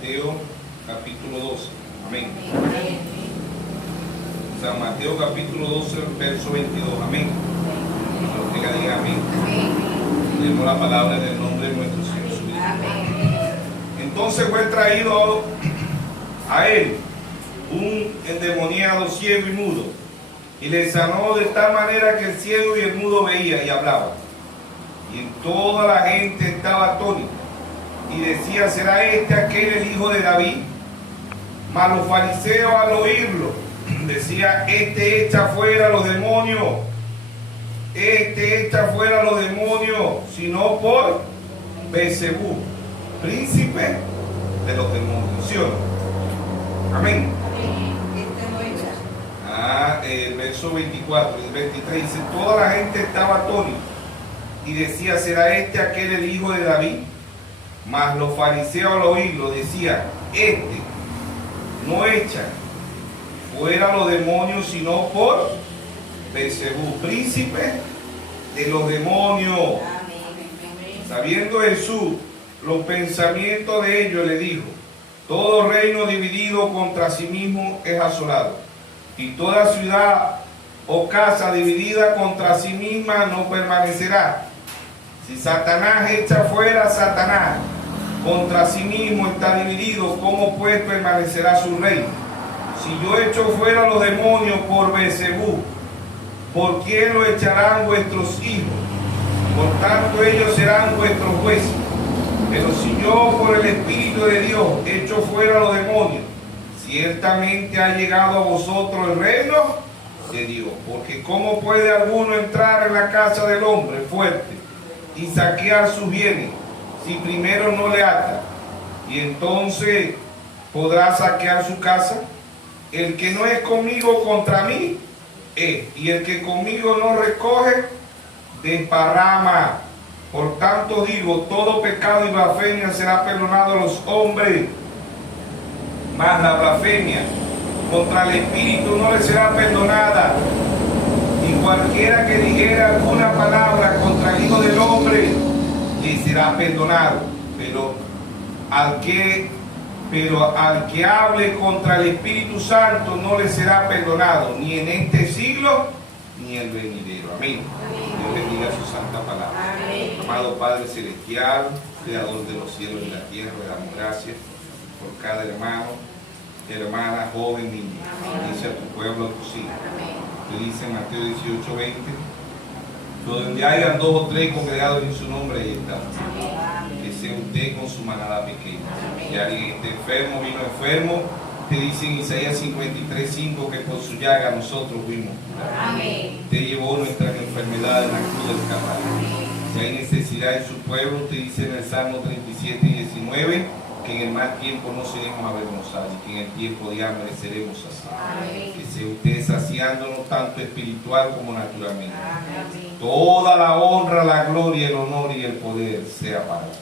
Mateo capítulo 12. Amén. San Mateo capítulo 12, verso 22. Amén. Los que digan amén. Leemos la palabra en el nombre de nuestro Señor Jesucristo. Entonces fue traído a él un endemoniado ciego y mudo, y le sanó de tal manera que el ciego y el mudo veía y hablaba. Y en toda la gente estaba atónita, y decía: ¿será este aquel el hijo de David? Mas los fariseos, al oírlo, decía: este echa fuera los demonios, este echa fuera los demonios, sino por Beelzebú, príncipe de los demonios. ¿Sí o no? Amén. El verso 24 y el 23 dice: toda la gente estaba atónita y decía: ¿será este aquel el hijo de David? Mas los fariseos, al oírlo, decían: este no echa fuera los demonios, sino por Beelzebú, príncipe de los demonios. Sabiendo Jesús los pensamientos de ellos, le dijo: todo reino dividido contra sí mismo es asolado, y toda ciudad o casa dividida contra sí misma no permanecerá. Si Satanás echa fuera a Satanás, contra sí mismo está dividido, ¿cómo pues permanecerá su reino? Si yo echo fuera los demonios por Beelzebú, ¿por quién lo echarán vuestros hijos? Por tanto ellos serán vuestros jueces. Pero si yo por el Espíritu de Dios echo fuera los demonios, ciertamente ha llegado a vosotros el reino de Dios. Porque ¿cómo puede alguno entrar en la casa del hombre fuerte y saquear sus bienes si primero no le ata? Y entonces podrá saquear su casa. El que no es conmigo contra mí es, y el que conmigo no recoge, desparrama. Por tanto digo, todo pecado y blasfemia será perdonado a los hombres, mas la blasfemia contra el Espíritu no le será perdonada. Y cualquiera que dijera alguna palabra contra el Hijo del Hombre le será perdonado, pero al que hable contra el Espíritu Santo no le será perdonado, ni en este siglo ni en el venidero. Amén. Dios bendiga su santa palabra. Amén. Amado Padre Celestial, Creador de los cielos y la tierra, le damos gracias por cada hermano, hermana, joven, niña. Dice a tu pueblo, a tus hijos. Te dice en Mateo 18:20: donde hayan dos o tres congregados en su nombre, ahí está. Que sea usted con su manada pequeña. Si alguien está enfermo, vino enfermo, te dice en Isaías 53:5 que por su llaga nosotros fuimos curados. Te llevó nuestras enfermedades en la cruz del Calvario. Si hay necesidad en su pueblo, te dice en el Salmo 37:19 que en el mal tiempo no seremos avergonzados y que en el tiempo de hambre seremos saciados. Que sea usted saciándonos tanto espiritual como naturalmente. Toda la honra, la gloria, el honor y el poder sea para ti.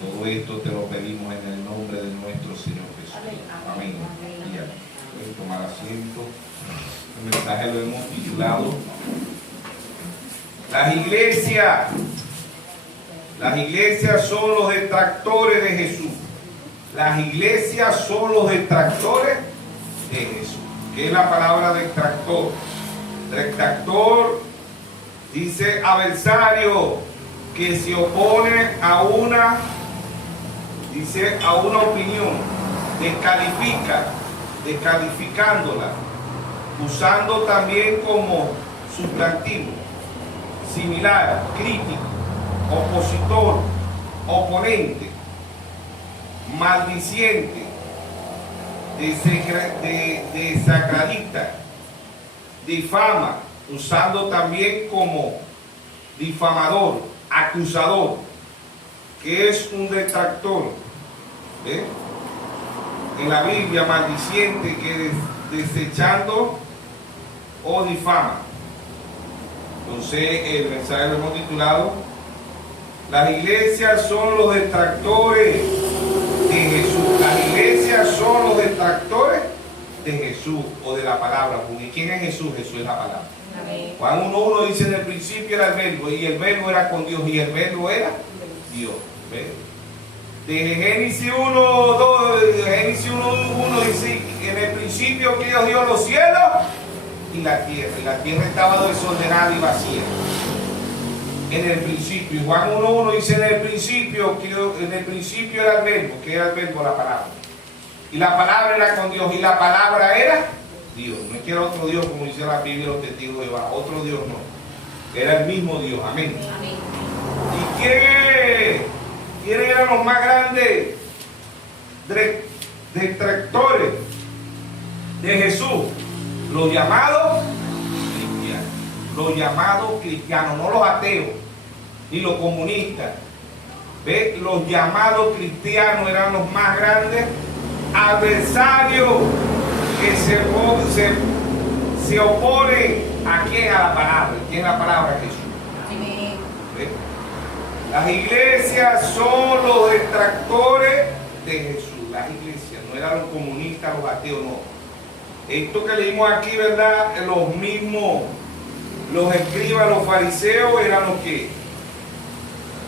Todo esto te lo pedimos en el nombre de nuestro Señor Jesús. Amén. Y ya pueden tomar asiento. El mensaje lo hemos titulado Las iglesias son los detractores de Jesús. Las iglesias son los detractores de Jesús. ¿Qué es la palabra detractor? Detractor dice adversario, que se opone a una opinión, descalificándola, usando también como sustantivo, similar, crítico, opositor, oponente, maldiciente, desacredita, difama, usando también como difamador, acusador, que es un detractor. En la Biblia, maldiciente, que desechando o difama. Entonces el mensaje lo hemos titulado: las iglesias son los detractores de Jesús. Las iglesias son los detractores de Jesús o de la palabra. Porque ¿quién es Jesús? Jesús es la palabra. Amén. Juan 1:1 dice: en el principio era el verbo, y el verbo era con Dios, y el verbo era Dios. ¿Ves? De Génesis 1:2 Génesis 1:1 dice, en el principio que Dios dio los cielos y la tierra estaba desordenada y vacía. En el principio, Juan 1:1 dice, en el principio era el verbo, que era el verbo, la palabra. Y la palabra era con Dios, y la palabra era Dios. No es que era otro Dios, como dice la Biblia, los testigos de Jehová, otro Dios no. Era el mismo Dios, amén. Amén. ¿Y quién eran los más grandes detractores de Jesús? Los llamados cristianos. Los llamados cristianos, no los ateos, ni los comunistas. ¿Ve? Los llamados cristianos eran los más grandes adversarios que se oponen a quién, a la palabra. ¿Quién es la palabra? Jesús. ¿Ve? Las iglesias son los detractores de Jesús. Las iglesias, no eran los comunistas, los ateos, no. Esto que leímos aquí, ¿verdad? Los mismos, los escribas, los fariseos eran los que,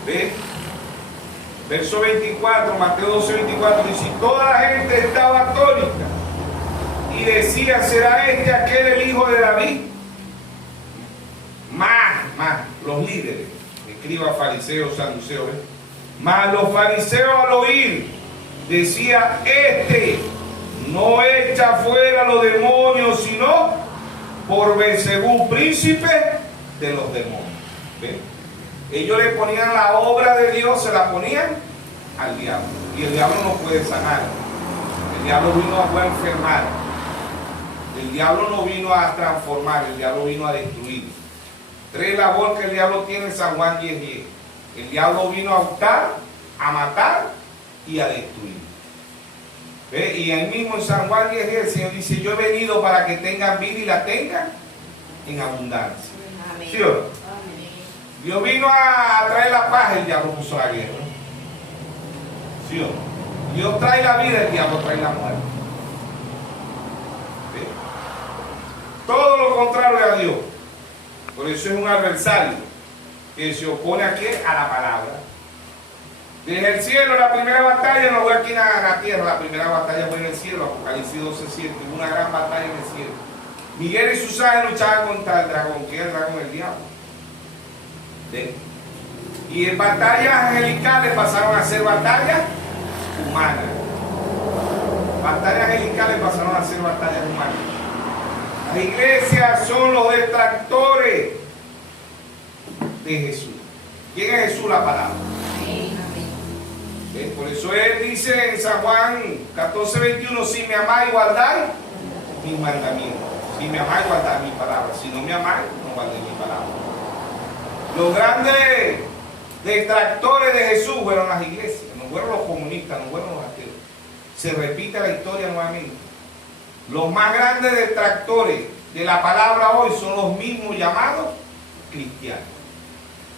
¿ves? Verso 24, Mateo 12:24 dice, toda la gente estaba atónita y decía, ¿será este aquel el hijo de David? Más, los líderes, escribas, fariseos, saduceos, ¿ves? Más los fariseos al oír, decía, este no echa fuera los demonios, sino por Beelzebú, príncipe de los demonios. ¿Ven? Ellos le ponían la obra de Dios, se la ponían al diablo. Y el diablo no puede sanar. El diablo vino a enfermar. El diablo no vino a transformar, el diablo vino a destruir. Tres labores que el diablo tiene en San Juan 10:10. El diablo vino a hurtar, a matar y a destruir. ¿Ve? Y ahí mismo en San Juan 10:10 el Señor dice, yo he venido para que tengan vida y la tengan en abundancia. Amén. ¿Sí o no? Amén. Dios vino a traer la paz, el diablo puso la guerra. ¿Sí o no? Dios trae la vida, el diablo trae la muerte. ¿Ve? Todo lo contrario a Dios. Por eso es un adversario que se opone a ¿qué? A la palabra. Desde el cielo, la primera batalla no fue aquí en la tierra, la primera batalla fue en el cielo, Apocalipsis 12:7, hubo una gran batalla en el cielo. Miguel y sus ángeles luchaban contra el dragón, que es el dragón, el diablo. ¿Ven? Y en batallas angelicales pasaron a ser batallas humanas. Batallas angelicales pasaron a ser batallas humanas. Las iglesias son los detractores de Jesús. ¿Quién es Jesús? La palabra. Por eso él dice en San Juan 14:21, si me amáis, guardáis mis mandamientos. Si me amáis, guardáis mis palabras. Si no me amáis, no guardéis mis palabras. Los grandes detractores de Jesús fueron las iglesias, no fueron los comunistas, no fueron los ateos. Se repite la historia nuevamente. Los más grandes detractores de la palabra hoy son los mismos llamados cristianos.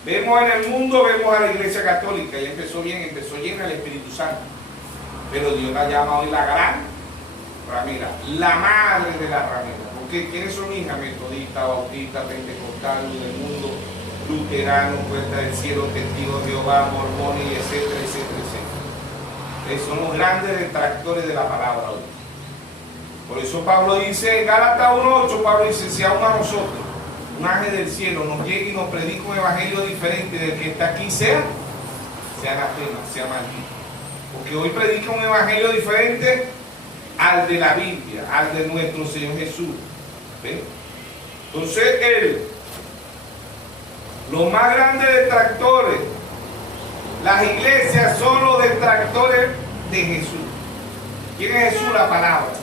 Vemos en el mundo, vemos a la iglesia católica, y empezó bien, empezó llena del Espíritu Santo. Pero Dios la llama hoy la gran ramera, la madre de la ramera. Porque ¿quiénes son hijas? Metodistas, bautistas, pentecostales del mundo, luteranos, puerta del cielo, testigos de Jehová, mormones, etcétera, etcétera, etcétera. Son los grandes detractores de la palabra hoy. Por eso Pablo dice en Gálatas 1:8, Pablo dice, si aún a nosotros un ángel del cielo nos llegue y nos predica un evangelio diferente del que está aquí, sea anatema, sea maldito. Porque hoy predica un evangelio diferente al de la Biblia, al de nuestro Señor Jesús. ¿Ven? Entonces los más grandes detractores, las iglesias son los detractores de Jesús. ¿Quién es Jesús? La palabra.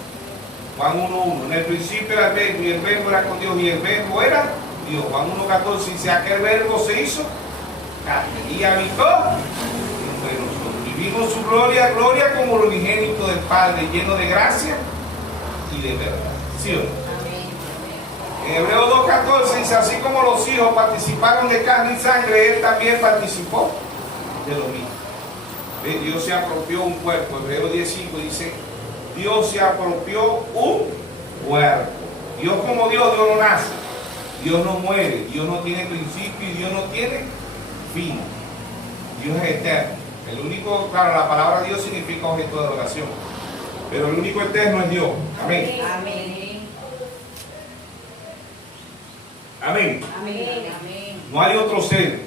Juan 1:1, en el principio era el verbo, y el verbo era con Dios, y el verbo era Dios. Juan 1:14 dice, aquel verbo se hizo carne y habitó entre nosotros. Y vimos su gloria, gloria como el unigénito del Padre, lleno de gracia y de verdad. ¿Sí o no? En Hebreos 2:14 dice, así como los hijos participaron de carne y sangre, él también participó de lo mismo. Dios se apropió un cuerpo. Hebreos 10:5 dice, Dios se apropió un cuerpo. Dios como Dios no nace, Dios no muere, Dios no tiene principio y Dios no tiene fin. Dios es eterno. El único, claro, la palabra Dios significa objeto de adoración, Pero el único eterno es Dios. Amén. Amén. Amén. Amén. No hay otro ser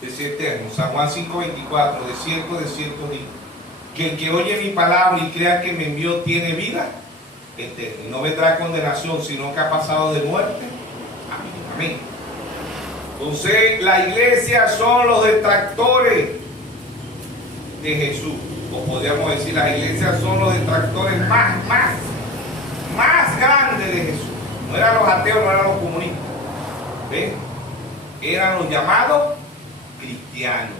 de ser eterno. San Juan 5:24, de cierto digo, que el que oye mi palabra y crea que me envió tiene vida eterna y no vendrá condenación, sino que ha pasado de muerte. Amén. Amén. Entonces, la iglesia son los detractores de Jesús. O podríamos decir, las iglesias son los detractores más grandes de Jesús. No eran los ateos, no eran los comunistas. ¿Ven? Eran los llamados cristianos.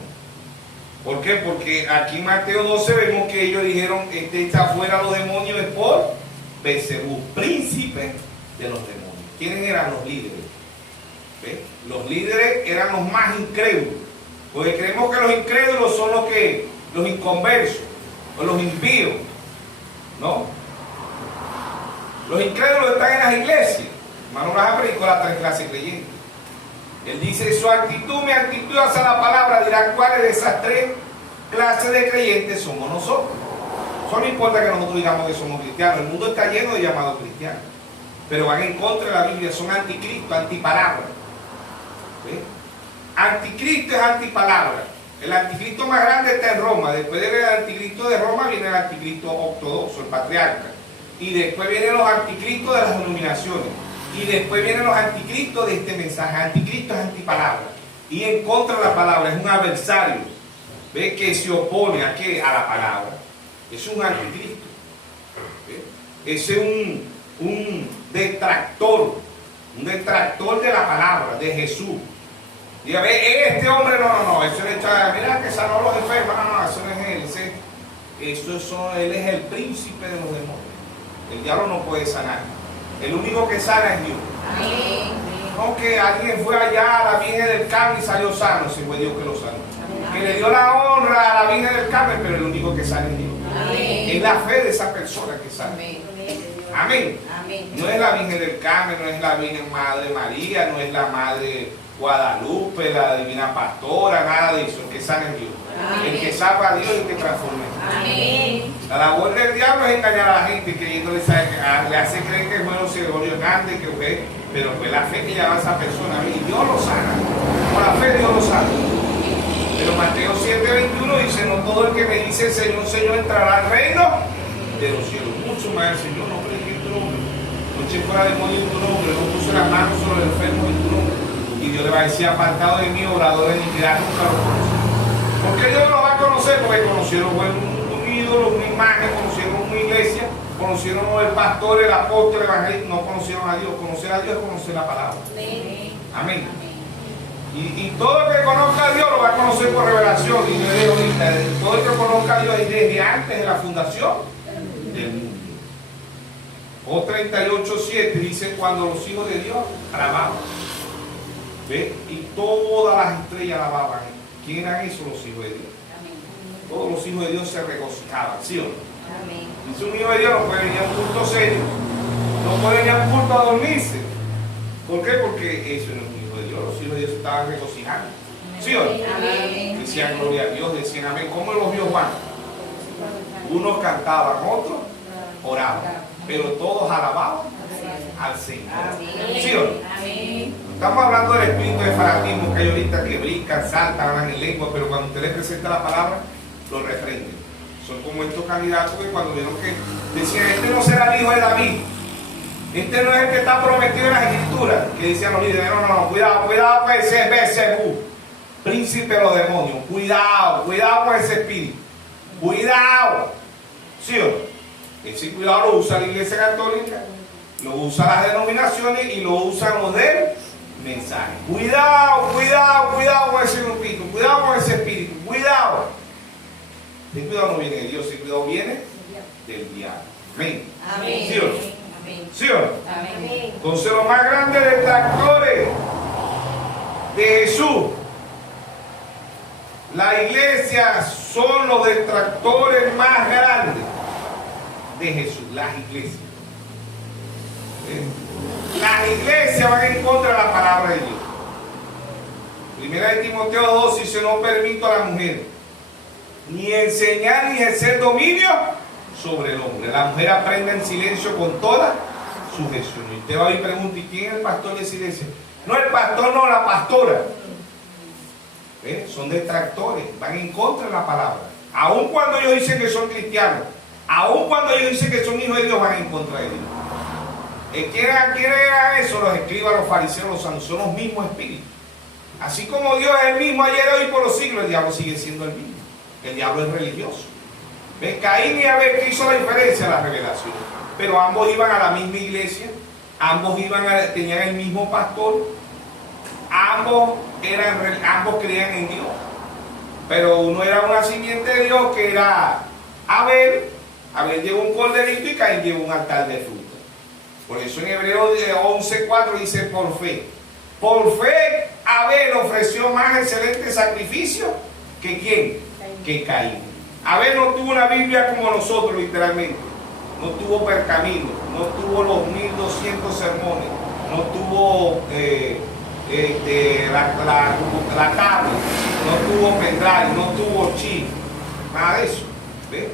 ¿Por qué? Porque aquí en Mateo 12 vemos que ellos dijeron, echa fuera los demonios por Belcebú, príncipe de los demonios. ¿Quiénes eran los líderes? ¿Ven? Los líderes eran los más incrédulos. Porque creemos que los incrédulos son los inconversos o los impíos. ¿No? Los incrédulos están en las iglesias. Hermano Abraham predicó las 3 clases creyentes. Él dice, su actitud, mi actitud hacia la palabra, dirá cuáles de esas 3 clases de creyentes somos nosotros. Eso no importa que nosotros digamos que somos cristianos. El mundo está lleno de llamados cristianos. Pero van en contra de la Biblia, son anticristo, antipalabra. ¿Sí? Anticristo es antipalabra. El anticristo más grande está en Roma. Después del anticristo de Roma viene el anticristo ortodoxo, el patriarca. Y después vienen los anticristos de las denominaciones. Y después vienen los anticristos de este mensaje. Anticristo es antipalabra. Y en contra de la palabra, es un adversario. ¿Ve? Que se opone a qué? A la palabra. Es un anticristo. ¿Ve? Es un detractor. Un detractor de la palabra, de Jesús. Diga, ve, este hombre, no, eso le echa, mira que sanó a los enfermos, no, eso no es él, él es el príncipe de los demonios. El diablo no puede sanar. El único que sana es Dios. Amén. No que alguien fue allá a la Virgen del Carmen y salió sano, si fue Dios que lo sanó. Que le dio la honra a la Virgen del Carmen, pero el único que sana es Dios. Amén. Es la fe de esa persona que sana. Amén. Amén. No es la Virgen del Carmen, no es la Virgen Madre María, no es la Madre Guadalupe, la Divina Pastora, nada de eso. El que sana es Dios. Amén. El que salva a Dios y el que transforma. Amén. La labor del diablo es engañar a la gente, creyéndole, le hace creer que el bueno se volvió grande, que usted, pero pues la fe que lleva a esa persona, y Dios lo sana. Con la fe Dios lo sana. Pero Mateo 7:21 dice, no todo el que me dice Señor, Señor entrará al reino de los cielos. Mucho más el Señor, no prediqué en tu nombre, no eché fuera demonios en tu nombre, no puse las manos sobre el enfermo en tu nombre. Y Dios le va a decir, apartado de mí, obrador de iniquidad, nunca lo conocí. ¿Por qué Dios lo va a conocer? Porque conocieron un ídolo, una imagen, conocieron una iglesia, conocieron el pastor, el apóstol, el evangelista, no conocieron a Dios. Conocer a Dios es conocer la palabra. Amén. Y todo el que conozca a Dios lo va a conocer por revelación. Y yo digo ahorita, todo el que conozca a Dios desde antes de la fundación del mundo. O 38:7 dice, cuando los hijos de Dios alababan. ¿Ve? Y todas las estrellas alababan. ¿Quién eran esos? Los hijos de Dios. Todos los hijos de Dios se regocijaban, ¿sí o no? Amén. Dice un hijo de Dios no puede venir a un culto serio, no puede venir a un culto a dormirse. ¿Por qué? Porque eso no es un hijo de Dios. Los hijos de Dios se estaban regocijando, ¿sí o no? Amén. Decían gloria a Dios, decían amén. ¿Cómo los vio Juan? Unos cantaban, otros oraban, pero todos alababan al Señor, ¿sí o no? Amén. Estamos hablando del espíritu de fanatismo que hay ahorita, que brincan, saltan, hablan en lengua, pero cuando usted le presenta la palabra, lo refrenden. Son como estos candidatos que cuando vieron que decían, este no será el hijo de David, este no es el que está prometido en las escrituras, que decían los líderes, no, cuidado con ese Belcebú, príncipe de los demonios, cuidado con ese espíritu, cuidado, ¿sí o no? Ese cuidado lo usa la iglesia católica, lo usan las denominaciones y lo usan los del mensaje. Cuidado con ese grupito, cuidado con ese espíritu, cuidado. El cuidado no viene de Dios, el cuidado viene del diablo. Amén. Amén. ¿Sí o no? Amén. ¿Sí o no? Amén. Entonces los más grandes detractores de Jesús, la iglesia, son los detractores más grandes de Jesús, las iglesias. Las iglesias van en contra de la palabra de Dios. Primera de Timoteo 2 dice, no permito a la mujer ni enseñar ni ejercer dominio sobre el hombre. La mujer aprende en silencio con toda sujeción. Y usted va y pregunta, ¿y quién es el pastor de silencio? No, el pastor no, la pastora. Son detractores, van en contra de la palabra. Aun cuando ellos dicen que son cristianos, aun cuando ellos dicen que son hijos de Dios, van en contra de Dios. ¿Quién era eso? Los escribas, los fariseos, los sanos, son los mismos espíritus. Así como Dios es el mismo ayer, hoy, por los siglos, el diablo sigue siendo el mismo. El diablo es religioso. ¿Ven? Caín y Abel, ¿qué hizo la diferencia? La revelación. Pero ambos iban a la misma iglesia, ambos tenían el mismo pastor, ambos creían en Dios. Pero uno era una simiente de Dios, que era Abel. Abel llevó un corderito y Caín llevó un altar de fruta. Por eso en Hebreos 11:4 dice por fe. Por fe Abel ofreció más excelente sacrificio que ¿quién? Que Caín. Abel no tuvo una Biblia como nosotros, literalmente. No tuvo pergamino, no tuvo los 1200 sermones, no tuvo la tablet, no tuvo pendrive, no tuvo chip, nada de eso. ¿Ve?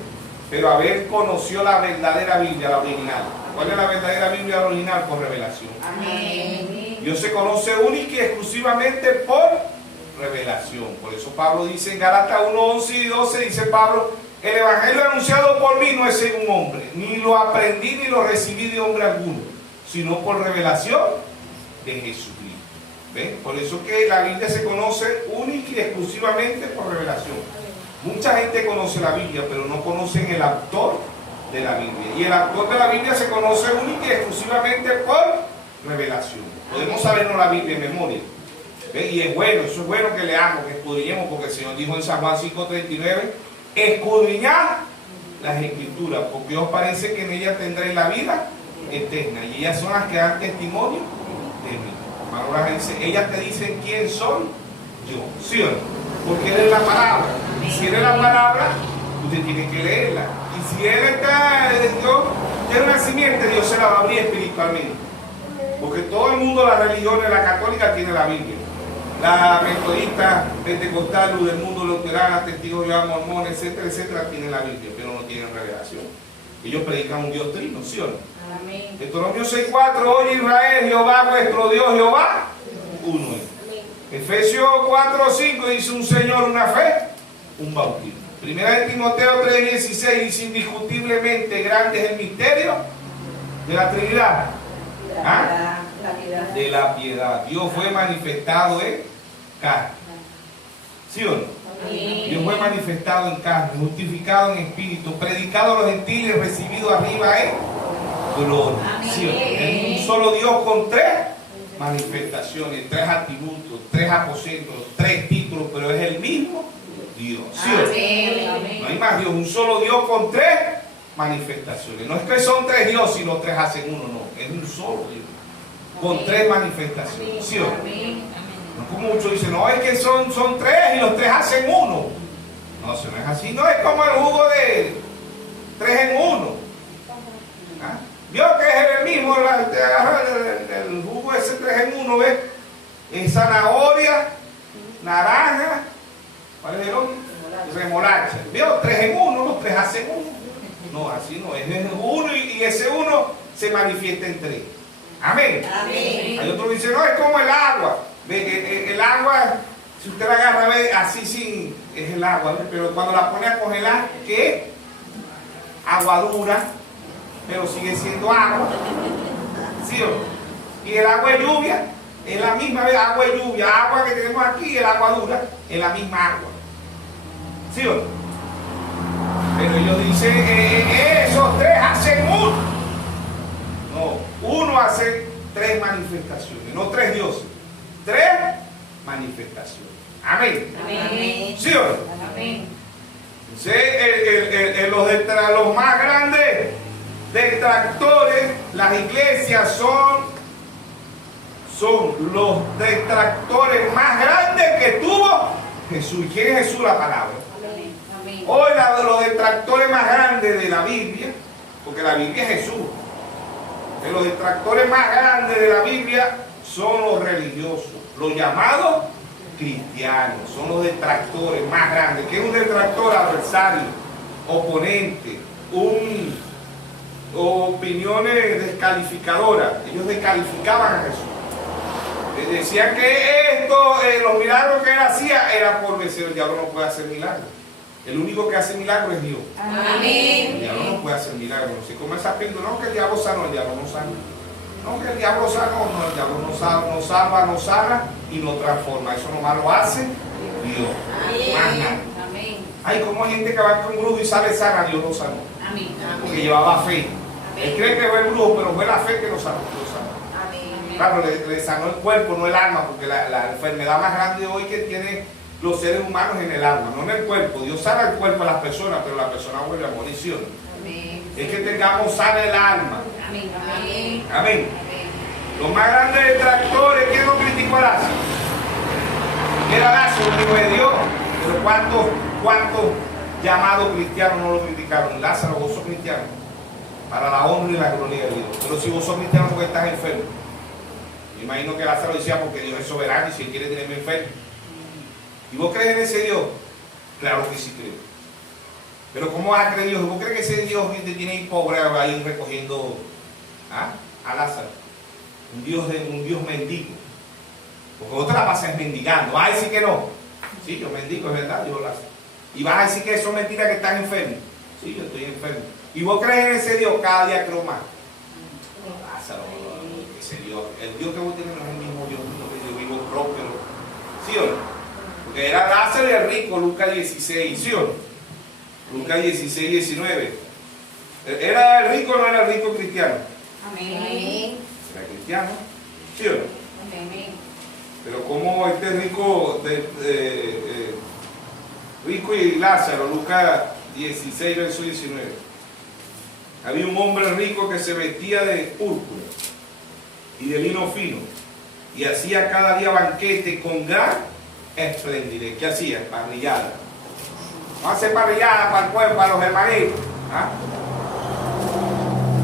Pero Abel conoció la verdadera Biblia, la original. ¿Cuál es la verdadera Biblia, la original? Por revelación. Amén. Dios se conoce única y exclusivamente por revelación. Por eso Pablo dice en Gálatas 1:11 y 12, dice Pablo: el evangelio anunciado por mí no es según hombre, ni lo aprendí ni lo recibí de hombre alguno, sino por revelación de Jesucristo. ¿Ven? Por eso que la Biblia se conoce única y exclusivamente por revelación. Mucha gente conoce la Biblia, pero no conocen el autor de la Biblia. Y el autor de la Biblia se conoce única y exclusivamente por revelación. Podemos sabernos la Biblia en memoria. ¿Ven? Y es bueno, eso es bueno que leamos, que escudriñemos, porque el Señor dijo en San Juan 5:39, escudriñad las Escrituras, porque os parece que en ellas tendréis la vida eterna. Y ellas son las que dan testimonio de mí. Ahora dice, ellas te dicen quién soy yo. ¿Sí o no? Porque eres la palabra. Y si eres la palabra, usted tiene que leerla. Y si él está, Dios tiene una simiente, Dios se la va a abrir espiritualmente. Porque todo el mundo, la religión, la católica, tiene la Biblia. La metodista, pentecostal, luz del mundo, luterana, testigos de Jehová, mormón, etcétera, etcétera, tienen la Biblia, pero no tienen revelación. Ellos predican un Dios trino, ¿sí o no? Amén. Deuteronomio 6:4, oye Israel, Jehová vuestro Dios, Jehová, uno es. Efesios 4:5 dice un Señor, una fe, un bautismo. Primera de Timoteo 3:16 dice indiscutiblemente grande es el misterio de la Trinidad. ¿Ah? De la piedad. Dios fue manifestado en carne. ¿Sí o no? Amén. Dios fue manifestado en carne, justificado en espíritu, predicado a los gentiles, recibido arriba en gloria. ¿Sí o no? Es un solo Dios con tres manifestaciones, tres atributos, tres aposentos, tres títulos, pero es el mismo Dios. ¿Sí o no? Amén. No hay más Dios, un solo Dios con tres manifestaciones. No es que son tres dioses y los tres hacen uno, no, es un solo Dios con tres manifestaciones. ¿Sí o no? No como muchos dicen, no, es que son tres y los tres hacen uno. No, eso no es así. No es como el jugo de 3 en 1. ¿Ah? Vio que es el mismo, te agarra el jugo ese 3 en 1, ¿ves? Es zanahoria, naranja, ¿cuál es el otro? Remolacha. Vio, 3 en 1, los tres hacen uno. No, así no, es uno y ese uno se manifiesta en tres. Amén. Amén. Hay otro que dice, no, es como el agua. Ve que el agua, si usted la agarra, ve, así sin, es el agua, ¿ve? Pero cuando la pone a congelar, ¿qué? Agua dura, pero sigue siendo agua. ¿Sí o no? Y el agua de lluvia, es la misma, ¿ve? Agua de lluvia, agua que tenemos aquí, el agua dura, es la misma agua. ¿Sí o no? Pero ellos dicen, esos tres hacen uno. No, uno hace tres manifestaciones, no tres dioses. Tres manifestaciones. Amén. Amén. ¿Sí o no? Amén. Entonces, los más grandes detractores, las iglesias son los detractores más grandes que tuvo Jesús. ¿Quién es Jesús? La palabra. Amén. Hoy los detractores más grandes de la Biblia, porque la Biblia es Jesús, los detractores más grandes de la Biblia son los religiosos, los llamados cristianos, son los detractores más grandes. ¿Qué es un detractor? Adversario, oponente, un opiniones descalificadoras. Ellos descalificaban a Jesús. Decían que los milagros que él hacía era por vencer. El diablo no puede hacer milagros. El único que hace milagros es Dios. Amén. El diablo no puede hacer milagros. Si como esa píldora, no que el diablo sanó, el diablo no sana. No que el diablo sanó, no, el diablo no salva, no sana y no transforma. Eso nomás lo hace Dios. Amén. Hay como gente que va con un brujo y sale sana, Dios lo sanó. Amén. Porque llevaba fe. Él cree que fue el brujo, pero fue la fe que lo sanó. Claro, le sanó el cuerpo, no el alma, porque la enfermedad más grande hoy que tienen los seres humanos es en el alma, no en el cuerpo. Dios sana el cuerpo a las personas, pero la persona vuelve a morir, ¿sí o no? Es que tengamos sana el alma. Amén. Amén. Amén. Los más grandes detractores, ¿quién lo criticó a Lázaro? Era Lázaro, el hijo de Dios. Pero ¿cuántos llamados cristianos no lo criticaron? Lázaro, vos sos cristiano, para la honra y la gloria de Dios. Pero si vos sos cristiano porque estás enfermo. Me imagino que Lázaro decía porque Dios es soberano y si Él quiere tenerme enfermo. ¿Y vos crees en ese Dios? Claro que sí creo. Pero ¿cómo vas a creer Dios? ¿Vos crees que ese Dios que te tiene ahí pobre ahí recogiendo a Lázaro? Un Dios mendigo. Porque vos te la pasas mendigando. ¿Vas a decir que no? Sí, yo mendigo, es verdad, dijo Lázaro. ¿Y vas a decir que eso es mentira, que estás enfermo? Sí, yo estoy enfermo. ¿Y vos crees en ese Dios? Cada día creo más. Lázaro, ese Dios, el Dios que vos tienes no es el mismo Dios que yo vivo próspero. ¿Sí o no? Porque era Lázaro y el rico, Lucas 16, ¿sí o no? Lucas 16, 19. ¿Era el rico o no era el rico cristiano? Amén. Era cristiano, ¿sí o no? Amén. Pero como este rico, rico y Lázaro, Lucas 16, verso 19. Había un hombre rico que se vestía de púrpura y de lino fino y hacía cada día banquete con gran esplendidez. ¿Qué hacía? Parrillada. Vamos a hacer parrillada para el pueblo, para los hermanitos.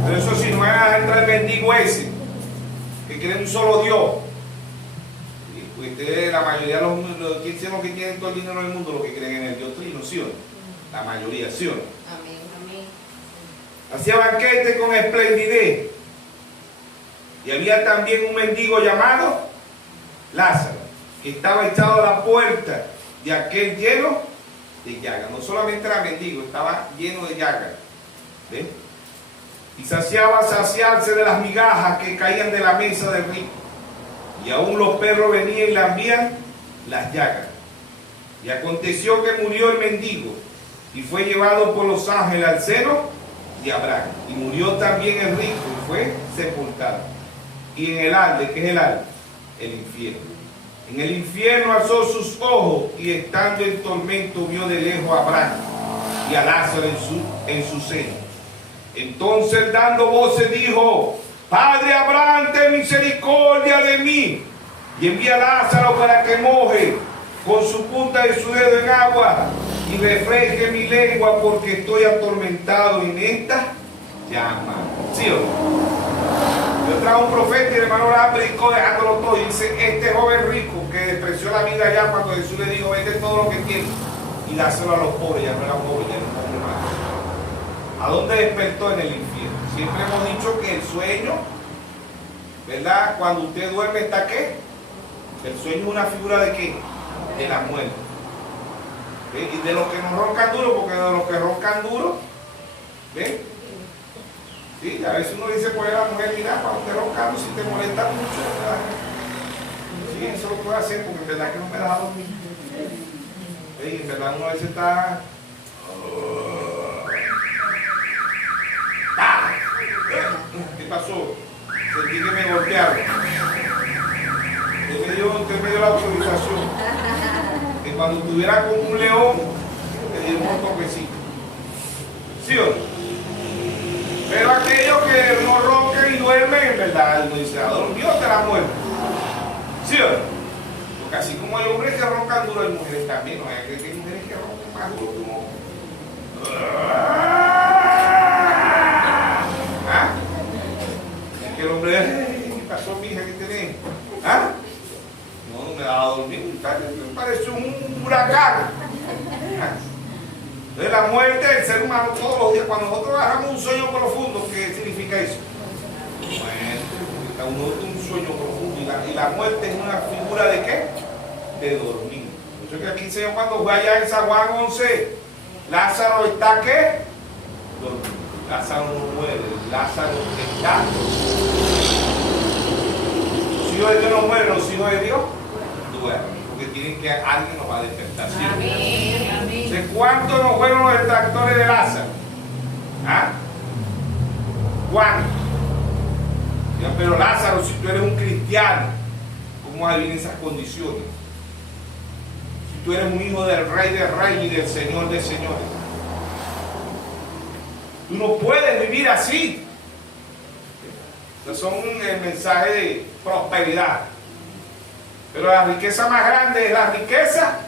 Pero eso sí, no era entrar el mendigo ese que cree en un solo Dios. Y ustedes, la mayoría de los que tienen todo el dinero del mundo, los que creen en el Dios trino, ¿sí o no? La mayoría, ¿sí o no? Amén. Hacía banquete con esplendidez. Y había también un mendigo llamado Lázaro, que estaba echado a la puerta de aquel lleno de llagas. No solamente era mendigo, estaba lleno de llagas. ¿Ves? Y saciarse de las migajas que caían de la mesa del rico. Y aún los perros venían y lambían las llagas. Y aconteció que murió el mendigo y fue llevado por los ángeles al seno de Abraham. Y murió también el rico y fue sepultado. Y en el Hades, ¿qué es el Hades? El infierno. En el infierno alzó sus ojos y estando en tormento vio de lejos a Abraham y a Lázaro en su seno. Entonces dando voces dijo: Padre Abraham, ten misericordia de mí y envía a Lázaro para que moje con su punta de su dedo en agua y refresque mi lengua, porque estoy atormentado en esta llama. ¿Sí o no? Yo trajo un profeta y el hermano la predicó dejándolo todo. Y dice: este joven rico que despreció la vida allá cuando Jesús le dijo: vende todo lo que tienes y dáselo a los pobres. Ya no era pobre, ya era un pobre más. ¿A dónde despertó? En el infierno. Siempre hemos dicho que el sueño, ¿verdad? Cuando usted duerme, ¿está qué? El sueño es una figura de qué? De la muerte. ¿Ve? Y de los que no roncan duro, porque de los que roncan duro, ¿ven? Sí, a veces uno dice: pues la mujer, mira, cuando te roncando, si te molesta mucho, ¿verdad? Sí, eso lo puedo hacer, porque en verdad que no me deja dormir. ¿Ve? En verdad uno a veces está... ¿Qué pasó? Sentí que me golpearon. Usted me dio la autorización que cuando estuviera como un león te diera un toquecito. ¿Sí o no? Pero aquellos que no roncan y duermen, en verdad, uno dice: ¿a dormido te la muerte? ¿Sí o no? Porque así como hay hombres que roncan duro, hay mujeres también. No hay que hay mujeres que roncan más duro que un hombre. Que el hombre, ¿qué pasó, mija? ¿Qué tenés? No me daba a dormir, me parece un huracán. Entonces la muerte del ser humano, todos los días cuando nosotros nosotros agarramos un sueño profundo. ¿Qué significa eso? Bueno, uno tiene un sueño profundo y la muerte es una figura de ¿qué? De dormir. Por eso que aquí se llama cuando fue allá en San Juan 11, Lázaro está ¿qué? Dormido. Lázaro no muere, Lázaro está. Los hijos de Dios no mueren, los hijos de Dios duermen. Porque tienen que alguien nos va a despertar. ¿Sí? Amén. ¿De cuántos no fueron los detractores de Lázaro? ¿Ah? ¿Cuántos? Ya, pero Lázaro, si tú eres un cristiano, ¿cómo adivinas esas condiciones? Si tú eres un hijo del Rey de Reyes y del Señor de Señores, tú no puedes vivir así. Estos son el mensaje de prosperidad. Pero la riqueza más grande es la riqueza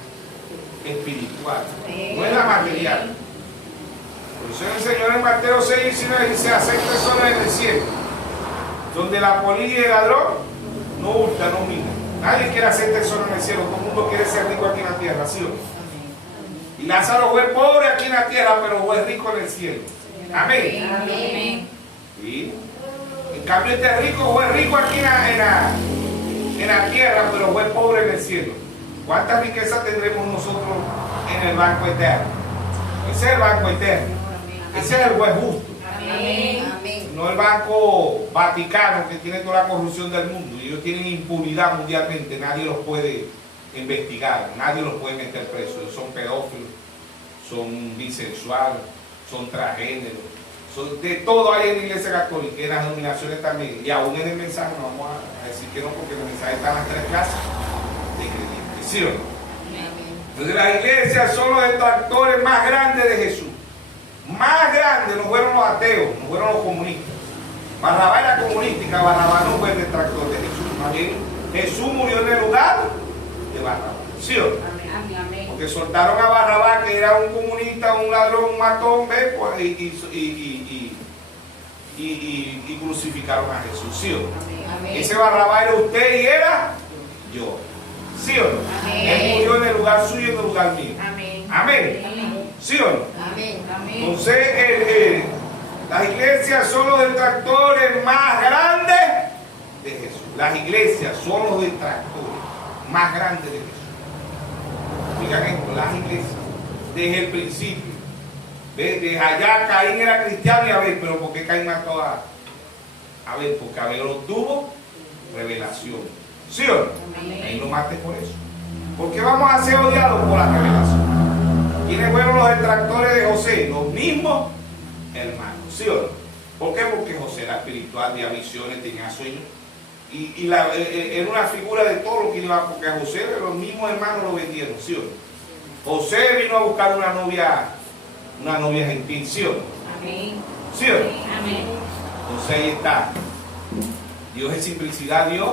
espiritual, no es la material. Por eso el Señor en Mateo 6:19 dice: hacer tesoros en el cielo, donde la polilla y el ladrón no hurta, no mina. Nadie quiere hacer tesoro en el cielo, todo el mundo quiere ser rico aquí en la tierra, ¿sí o no? Y Lázaro fue pobre aquí en la tierra, pero fue rico en el cielo. Amén. Amén. ¿Sí? En cambio este rico fue rico aquí en la tierra, pero fue pobre en el cielo. ¿Cuánta riqueza tendremos nosotros en el banco eterno? Ese es el banco eterno. Ese es el juez justo. Amén. No el Banco Vaticano, que tiene toda la corrupción del mundo. Y ellos tienen impunidad mundialmente. Nadie los puede investigar. Nadie los puede meter presos. Ellos son pedófilos, son bisexuales, son transgéneros. De todo hay en la Iglesia Católica, en las denominaciones también. Y aún en el mensaje no vamos a decir que no, porque en el mensaje están las tres clases de creyentes. ¿Sí o no? Entonces las iglesias son los detractores más grandes de Jesús. Más grandes no fueron los ateos, no fueron los comunistas. Barrabás era comunista, Barrabás no fue el detractor de Jesús. Más bien, Jesús murió en el lugar de Barrabás. ¿Sí o no? Porque soltaron a Barrabás, que era un comunista, un ladrón, un matón, ¿ves? Pues, y crucificaron a Jesús. ¿Sí o no? Ese Barrabás era usted y era yo. ¿Sí o no? Él murió en el lugar suyo y en el lugar mío. Amén. ¿Sí o no? Entonces, las iglesias son los detractores más grandes de Jesús. Las iglesias son los detractores más grandes de Jesús. Digan esto, las iglesias, desde el principio. Desde allá Caín era cristiano y Abel, pero ¿por qué Caín mató a Abel? Porque Abel obtuvo revelación. ¿Sí o no? Ahí lo mate por eso. ¿Por qué vamos a ser odiados por la revelación? ¿Quiénes fueron los detractores de José? Los mismos hermanos. ¿Sí o no? ¿Por qué? Porque José era espiritual, tenía visiones, tenía sueños. Y era una figura de todo lo que iba, porque a José los mismos hermanos lo vendieron. ¿Sí o no? José vino a buscar una novia gentil. ¿Sí o no? ¿Sí o no? Entonces ahí está. Dios en simplicidad, Dios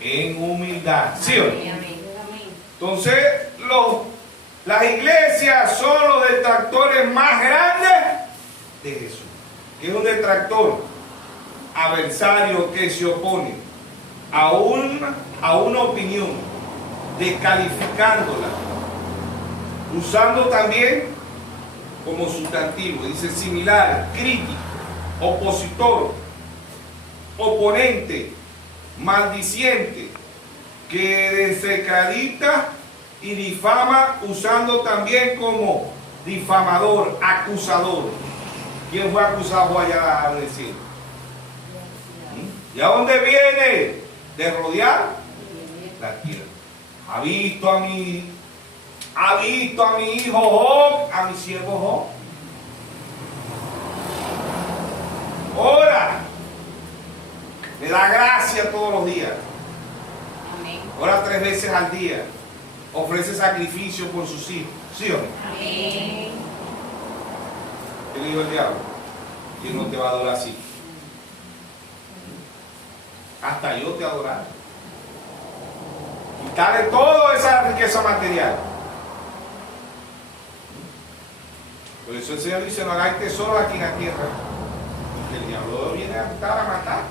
en humildad. ¿Sí o no? Entonces, las iglesias son los detractores más grandes de Jesús. ¿Qué es un detractor? Adversario que se opone a una opinión, descalificándola, usando también como sustantivo, dice similar, crítico, opositor, oponente, maldiciente, que desacredita y difama, usando también como difamador, acusador. ¿Quién fue acusado allá en el cielo? ¿Y a dónde viene? De rodear la tierra. ¿Ha visto a mi hijo Job, a mi siervo Job? Ora. Le da gracia todos los días. Ora 3 veces al día. Ofrece sacrificio por sus hijos. ¿Sí o no? ¿Qué le dijo el diablo? ¿Quién no te va a adorar así? Hasta yo te adoraré. Quitarle toda esa riqueza material. Por eso el Señor dice: no hagáis tesoro aquí en la tierra, porque el diablo viene a buscar, a matar.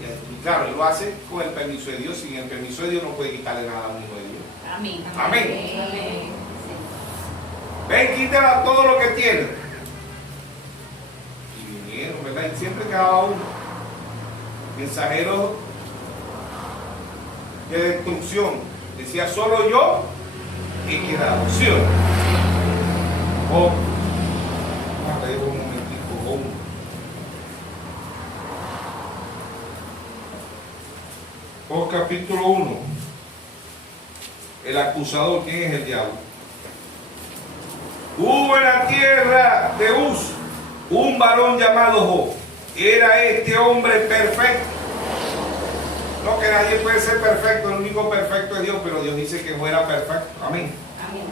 Y claro, él lo hace con el permiso de Dios. Sin el permiso de Dios no puede quitarle nada a un hijo de Dios. Amén. Ven, quítela todo lo que tiene. siempre quedaba uno. Mensajeros de destrucción. Decía, solo yo he quedado. ¿Sí o no? Job. Vamos a leer un momentico. Job. Job capítulo 1. El acusador, ¿quién es el diablo? Hubo en la tierra de Uz un varón llamado Job. Era este hombre perfecto. No, que nadie puede ser perfecto, el único perfecto es Dios, pero Dios dice que fuera perfecto. Amén. Amén.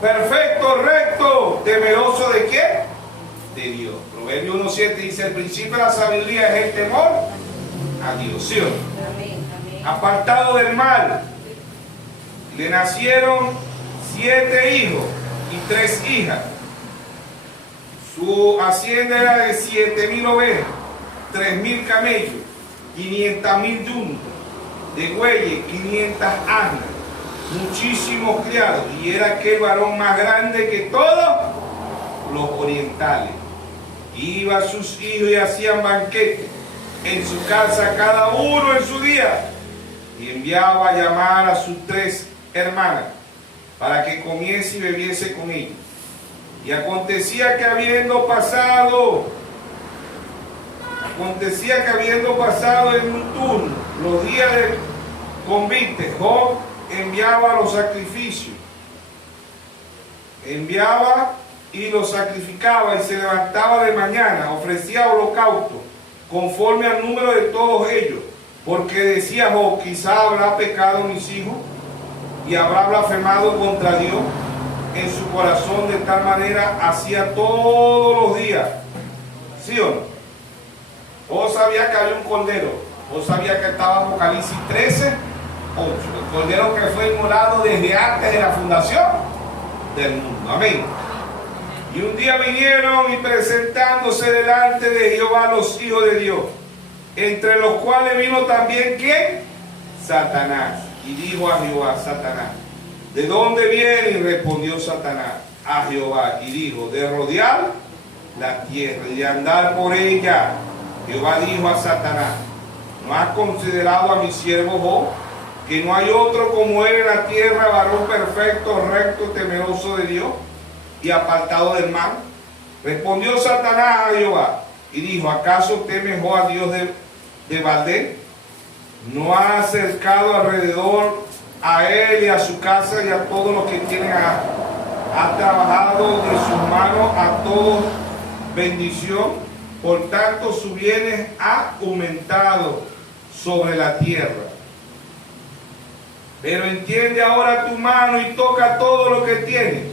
Perfecto, recto, temeroso ¿de quién? De Dios. Proverbio 1:7 dice, el principio de la sabiduría es el temor a Dios. ¿Sí o no? Amén. Amén. Apartado del mal. Le nacieron 7 hijos y 3 hijas. Su hacienda era de 7.000 ovejas, 3.000 camellos, 500.000 yuntas, de bueyes, 500 asnas, muchísimos criados, y era aquel varón más grande que todos los orientales. Iba a sus hijos y hacían banquete en su casa, cada uno en su día, y enviaba a llamar a sus 3 hermanas para que comiese y bebiese con ellos. Y acontecía que habiendo pasado en un turno los días del convite, Job enviaba los sacrificios, enviaba y los sacrificaba, y se levantaba de mañana, ofrecía holocausto conforme al número de todos ellos, porque decía Job, quizá habrá pecado mis hijos y habrá blasfemado contra Dios en su corazón, de tal manera hacía todos los días. ¿Sí o no? Vos sabía que había un cordero, vos sabía que estaba Apocalipsis 13:8, el cordero que fue inmolado desde antes de la fundación del mundo. Amén. Y un día vinieron y presentándose delante de Jehová los hijos de Dios, entre los cuales vino también ¿quién? Satanás. Y dijo a Jehová, Satanás, ¿de dónde viene? Y respondió Satanás a Jehová y dijo, de rodear la tierra y de andar por ella. Jehová dijo a Satanás, ¿no has considerado a mi siervo Job, que no hay otro como él en la tierra, varón perfecto, recto, temeroso de Dios y apartado del mal? Respondió Satanás a Jehová y dijo, ¿acaso teme Job a Dios de Balde? ¿No ha acercado alrededor a él y a su casa y a todos los que tienen ha trabajado de sus manos a todos bendición? Por tanto su bienes ha aumentado sobre la tierra. Pero entiende ahora tu mano y toca todo lo que tienes,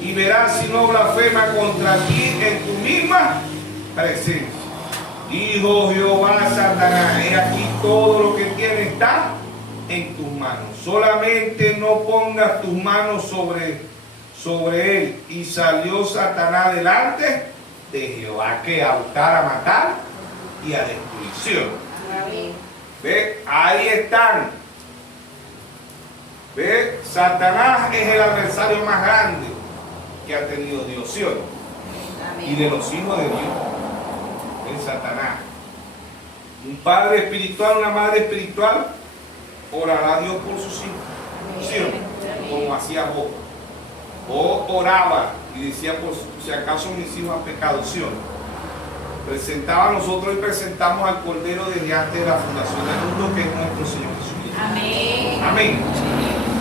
y verás si no blasfema contra ti en tu misma presencia. Dijo Jehová a Satanás, he aquí todo lo que tienes está en tus manos, solamente no pongas tus manos sobre él. Y salió Satanás delante de Jehová, que a hurtar, a matar y a destrucción. ¿Ve? Ahí están. ¿Ve? Satanás es el adversario más grande que ha tenido Dios, ¿sí o no? Y de los hijos de Dios es Satanás. Un padre espiritual, una madre espiritual orará a Dios por sus hijos, ¿sí o no? Como hacía Job. O oraba y decía, por si acaso mis hijos han pecado, ¿sí o no? Presentaba a nosotros y presentamos al Cordero desde antes de la fundación del mundo, que es nuestro Señor Jesucristo. Amén. Amén.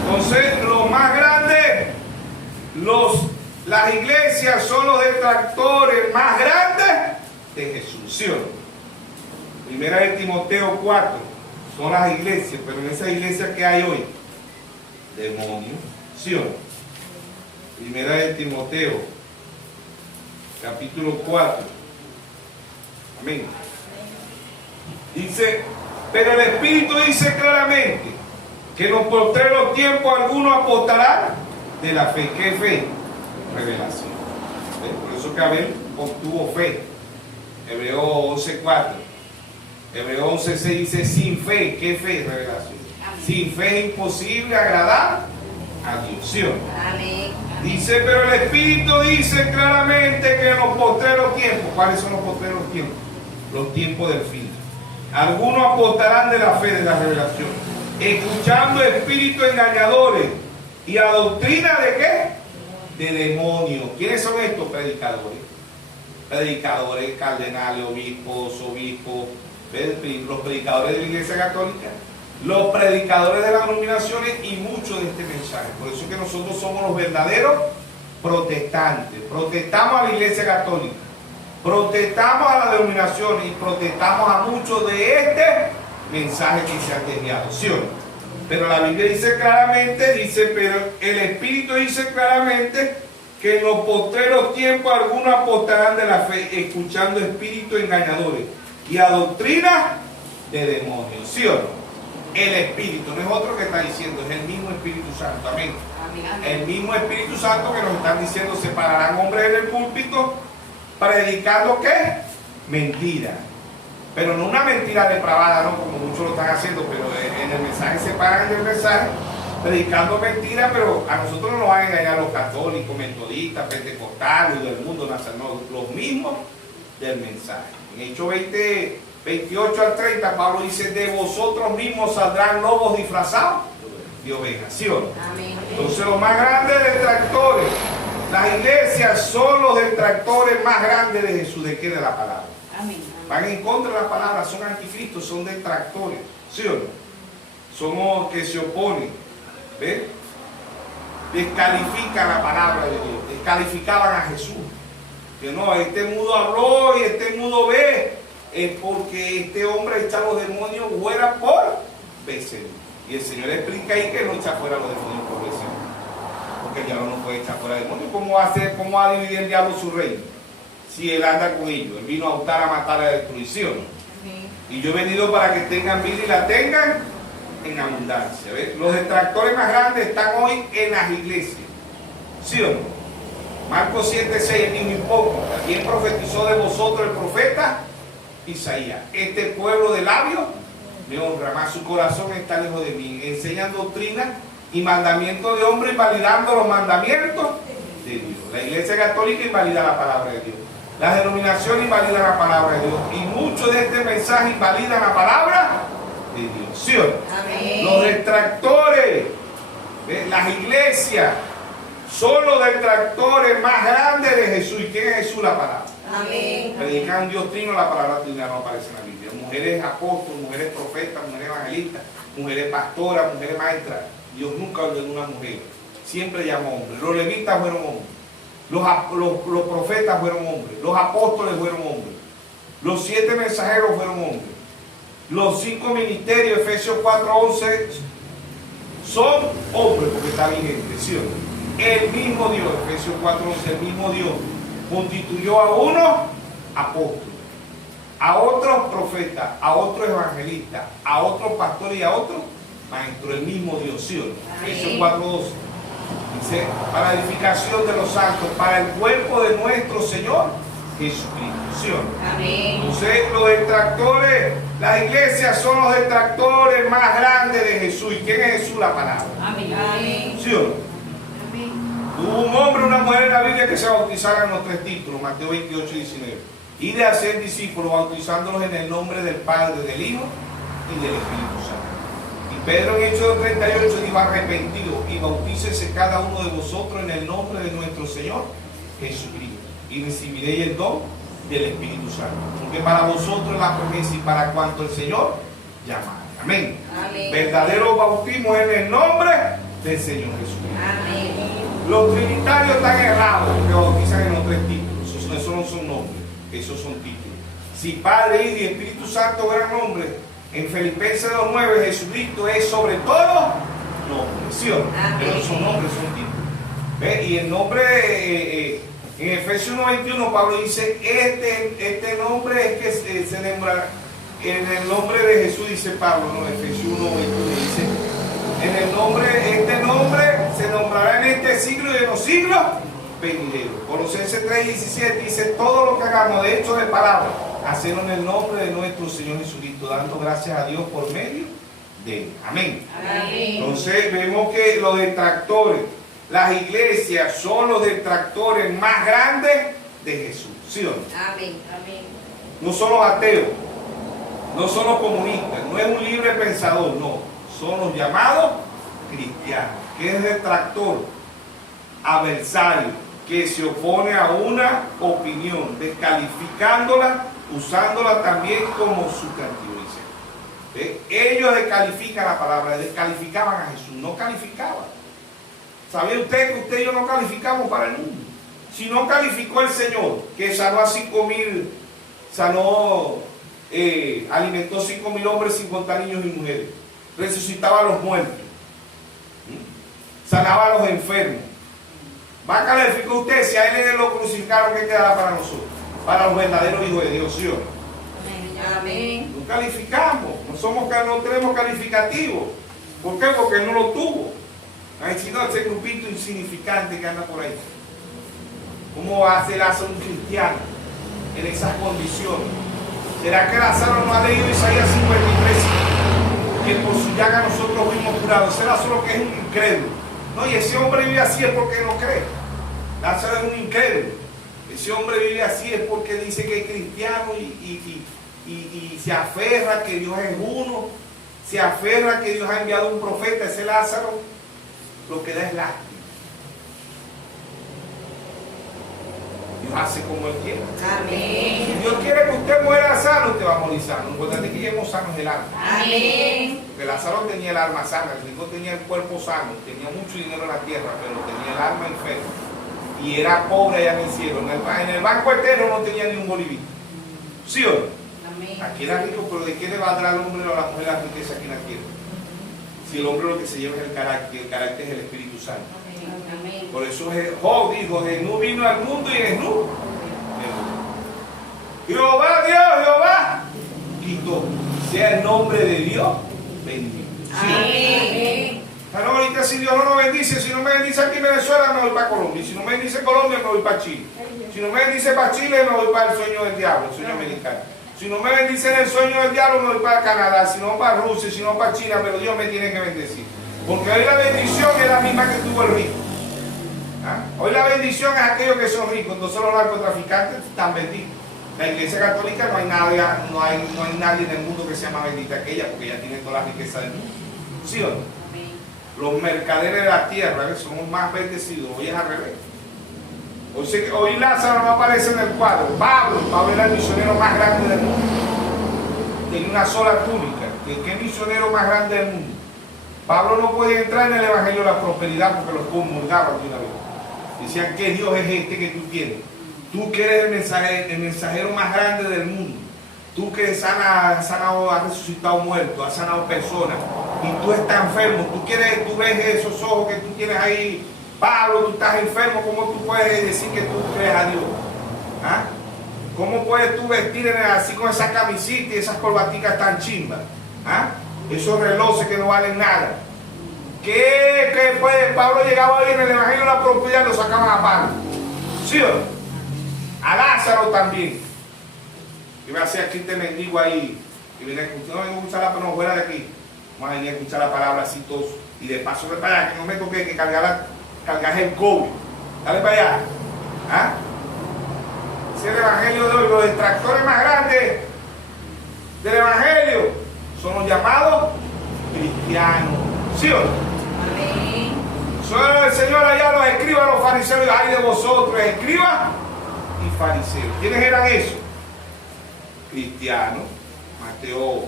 Entonces, lo más grande, las iglesias son los detractores más grandes de Jesús, ¿sí o no? Primera de Timoteo 4, son las iglesias, pero en esa iglesia que hay hoy, demonios, ¿sí o no? Primera de Timoteo, capítulo 4. Amén. Dice, pero el Espíritu dice claramente que en los postreros tiempos algunos apostarán de la fe. ¿Qué fe? Revelación. Por eso que Abel obtuvo fe. Hebreos 11:4. Hebreos 11:6 dice, sin fe. ¿Qué fe? Revelación. Sin fe es imposible agradar a Dios, ¿sí o no? Amén. Dice, pero el Espíritu dice claramente que en los postreros tiempos, ¿cuáles son los postreros tiempos? los tiempos del fin. Algunos apostarán de la fe, de la revelación, escuchando espíritus engañadores y a doctrina de qué? De demonios. ¿Quiénes son estos predicadores? Predicadores, cardenales, obispos, los predicadores de la Iglesia Católica, los predicadores de las denominaciones y muchos de este mensaje. Por eso es que nosotros somos los verdaderos protestantes. Protestamos a la Iglesia Católica, protestamos a las denominaciones y protestamos a muchos de este mensaje que se han desviado, ¿sí o no? Pero la Biblia dice claramente, pero el Espíritu dice claramente que en los postreros tiempos algunos apostarán de la fe, escuchando espíritus engañadores y a doctrina de demonios, ¿sí o no? El Espíritu no es otro que está diciendo, es el mismo Espíritu Santo, amén. El mismo Espíritu Santo que nos están diciendo, separarán hombres en el púlpito predicando ¿qué? Mentira. Pero no una mentira depravada, ¿no? Como muchos lo están haciendo, pero en el mensaje se paran del mensaje predicando mentiras, pero a nosotros no nos van a engañar los católicos, metodistas, pentecostales y del mundo nacional, los mismos del mensaje. En Hechos 28 al 30, Pablo dice, de vosotros mismos saldrán lobos disfrazados de ovejas, ¿sí o no? Amén. Entonces los más grandes detractores, las iglesias son los detractores más grandes de Jesús, ¿de qué? De la palabra. Amén. Van en contra de la palabra, son anticristos, son detractores, ¿sí o no? Somos que se oponen, ¿ves? Descalifican la palabra de Dios, descalificaban a Jesús. Que no, este mudo habló y este mudo ve, es porque este hombre echa los demonios fuera por Beelzebú. Y el Señor explica ahí que no echa fuera los demonios por Beelzebú, porque el diablo no puede echar fuera demonios. ¿Cómo va a dividir el diablo su reino? Si él anda con ellos, él vino a optar a matar a la destrucción. Amén. Y yo he venido para que tengan vida y la tengan en abundancia. ¿Ves? Los detractores más grandes están hoy en las iglesias, ¿sí o no? Marcos 7:6, el mismo hipócrita, ¿quién profetizó de vosotros el profeta? Isaías. Este pueblo de labios me honra, mas su corazón está lejos de mí. Enseñan doctrina y mandamientos de hombres, invalidando los mandamientos de Dios. La Iglesia Católica invalida la palabra de Dios. Las denominaciones invalidan la palabra de Dios. Y muchos de este mensaje invalidan la palabra de Dios. ¿Sí o no? Amén. Los detractores, ¿ves? Las iglesias son los detractores más grandes de Jesús. ¿Y quién es Jesús? La palabra. Amén. Predican Dios trino, la palabra trina no aparece en la Biblia. Mujeres apóstoles, mujeres profetas, mujeres evangelistas, mujeres pastoras, mujeres maestras. Dios nunca ordenó una mujer, siempre llamó hombres. Los levitas fueron hombres, los profetas fueron hombres, los apóstoles fueron hombres, los 7 mensajeros fueron hombres, los 5 ministerios, Efesios 4:11, son hombres porque está vigente, ¿sí o no? El mismo Dios, Efesios 4:11, el mismo Dios constituyó a unos apóstoles, a otros profetas, a otros evangelistas, a otros pastores y a otros maestros. El mismo Dios, ¿sí o no? Efesios 4:12 dice, para la edificación de los santos, para el cuerpo de nuestro Señor Jesucristo, ¿sí o no? Amén. Entonces los detractores, las iglesias son los detractores más grandes de Jesús. ¿Y quién es Jesús? La palabra. Amén. Amén. ¿Sí o no? Hubo un hombre y una mujer en la Biblia que se bautizaron en los 3 títulos, Mateo 28:19. Y de hacer discípulos, bautizándolos en el nombre del Padre, del Hijo y del Espíritu Santo. Y Pedro en Hechos 38 dijo, arrepentidos y bautícese cada uno de vosotros en el nombre de nuestro Señor Jesucristo, y recibiréis el don del Espíritu Santo. Porque para vosotros es la promesa y para cuanto el Señor llama. Amén. Amén. Verdadero bautismo en el nombre del Señor Jesucristo. Amén. Los trinitarios están errados porque bautizan en los 3 títulos. Eso no son nombres, esos son títulos. Si Padre, Hijo y Espíritu Santo eran nombres, en Filipenses 2:9 Jesucristo es sobre todo nombre, ¿sí o no? Pero son nombres, son títulos. ¿Ves? Y el nombre, en Efesios 1:21 Pablo dice, este nombre es que se nombrará, en el nombre de Jesús, dice Pablo, ¿no? Efesios 1:21 dice, en el nombre, este nombre se nombrará en este siglo y en los siglos venideros. Colosenses 3:17 dice, todo lo que hagamos de hecho de palabra, hacerlo en el nombre de nuestro Señor Jesucristo, dando gracias a Dios por medio de él. Amén. Amén. Entonces vemos que los detractores, las iglesias son los detractores más grandes de Jesús, ¿sí o no? Amén. Amén. no son los ateos, no son los comunistas, no es un libre pensador, no, son los llamados cristianos, que es detractor, adversario, que se opone a una opinión, descalificándola, usándola también como sustantivo. Ellos descalifican la palabra, descalificaban a Jesús, no calificaban. ¿Sabía usted que usted y yo no calificamos para el mundo? Si no calificó el Señor, que sanó a 5,000, alimentó 5,000 hombres, 50 niños y mujeres, resucitaba a los muertos, sanaba a los enfermos. ¿Va a calificar usted si a él lo crucificaron? ¿Qué quedará para nosotros? Para los verdaderos hijos de Dios, ¿sí o no? Amén. No calificamos, no tenemos calificativo. ¿Por qué? Porque él no lo tuvo. Ay, si no, ese grupito insignificante que anda por ahí. ¿Cómo va a ser Lázaro un cristiano en esas condiciones? ¿Será que Lázaro no ha leído Isaías 53? Que por su llaga nosotros fuimos curados. Ese Lázaro que es un incrédulo. No, y ese hombre vive así es porque no cree. Lázaro es un incrédulo. Ese hombre vive así es porque dice que es cristiano y se aferra que Dios es uno, se aferra que Dios ha enviado un profeta. Ese Lázaro lo que da es lástima. Dios hace como Él quiere. Amén. Si Dios quiere que usted muera sano, usted va a morir sano. Lo importante es que lleguemos sanos el alma. Amén. Porque Lázaro tenía el alma sana, el rico tenía el cuerpo sano, tenía mucho dinero en la tierra, pero tenía el alma enferma. Y era pobre allá en el cielo. En el banco eterno no tenía ni un bolivito. ¿Sí o no? Amén. Aquí era rico, pero ¿de qué le valdrá al hombre o a la mujer la riqueza aquí en la tierra? Si el hombre lo que se lleva es el carácter es el Espíritu Santo. Amén. Por eso Job dijo, Jesús vino al mundo y Jesús Jehová Dios, Jehová quitó. Sea el nombre de Dios bendito. Amén. Pero ahorita si Dios no nos bendice, si no me bendice aquí en Venezuela, me voy para Colombia. Y si no me bendice Colombia, me voy para Chile. Si no me bendice para Chile, me voy para el sueño del diablo, el sueño americano. Si no me bendice en el sueño del diablo, me voy para Canadá. Si no para Rusia, si no para China, pero Dios me tiene que bendecir. Porque hoy la bendición es la misma que tuvo el rico. ¿Ah? Hoy la bendición es aquellos que son ricos. Entonces los narcotraficantes están benditos. La Iglesia Católica no hay nadie en el mundo que sea más bendita que ella, porque ella tiene toda la riqueza del mundo. ¿Sí o no? Los mercaderes de la tierra somos más bendecidos. Hoy es al revés. Hoy Lázaro no aparece en el cuadro. Pablo era el misionero más grande del mundo. Tenía una sola túnica. ¿Qué misionero más grande del mundo? Pablo no podía entrar en el Evangelio de la prosperidad porque los comulgaban de una vez. Decían, ¿qué Dios es este que tú tienes? Tú que eres el mensajero más grande del mundo. Tú que has resucitado muertos, has sanado personas. Y tú estás enfermo. Tú ves esos ojos que tú tienes ahí. Pablo, tú estás enfermo. ¿Cómo tú puedes decir que tú crees a Dios? ¿Ah? ¿Cómo puedes tú vestir así con esa camisita y esas corbaticas tan chimbas? ¿Ah? Esos relojes que no valen nada. ¿Qué puede? Pablo llegaba ahí en el Evangelio de la prosperidad y lo sacaban a Pablo. ¿Sí o no? A Lázaro también. Yo voy a hacer aquí este mendigo ahí. Que viene a escuchar, no vengo a escuchar la palabra, no fuera de aquí. Vamos a venir a escuchar la palabra así todos. Y de paso, ve para allá, que no me toque que cargar el COVID. Dale para allá. ¿Ah? Ese es el Evangelio de hoy. Los detractores más grandes del Evangelio son los llamados cristianos. ¿Sí o no? Amén. Solo el Señor allá los escribas, los fariseos, ay de vosotros, escribas y fariseos. ¿Quiénes eran esos? Cristianos. Mateo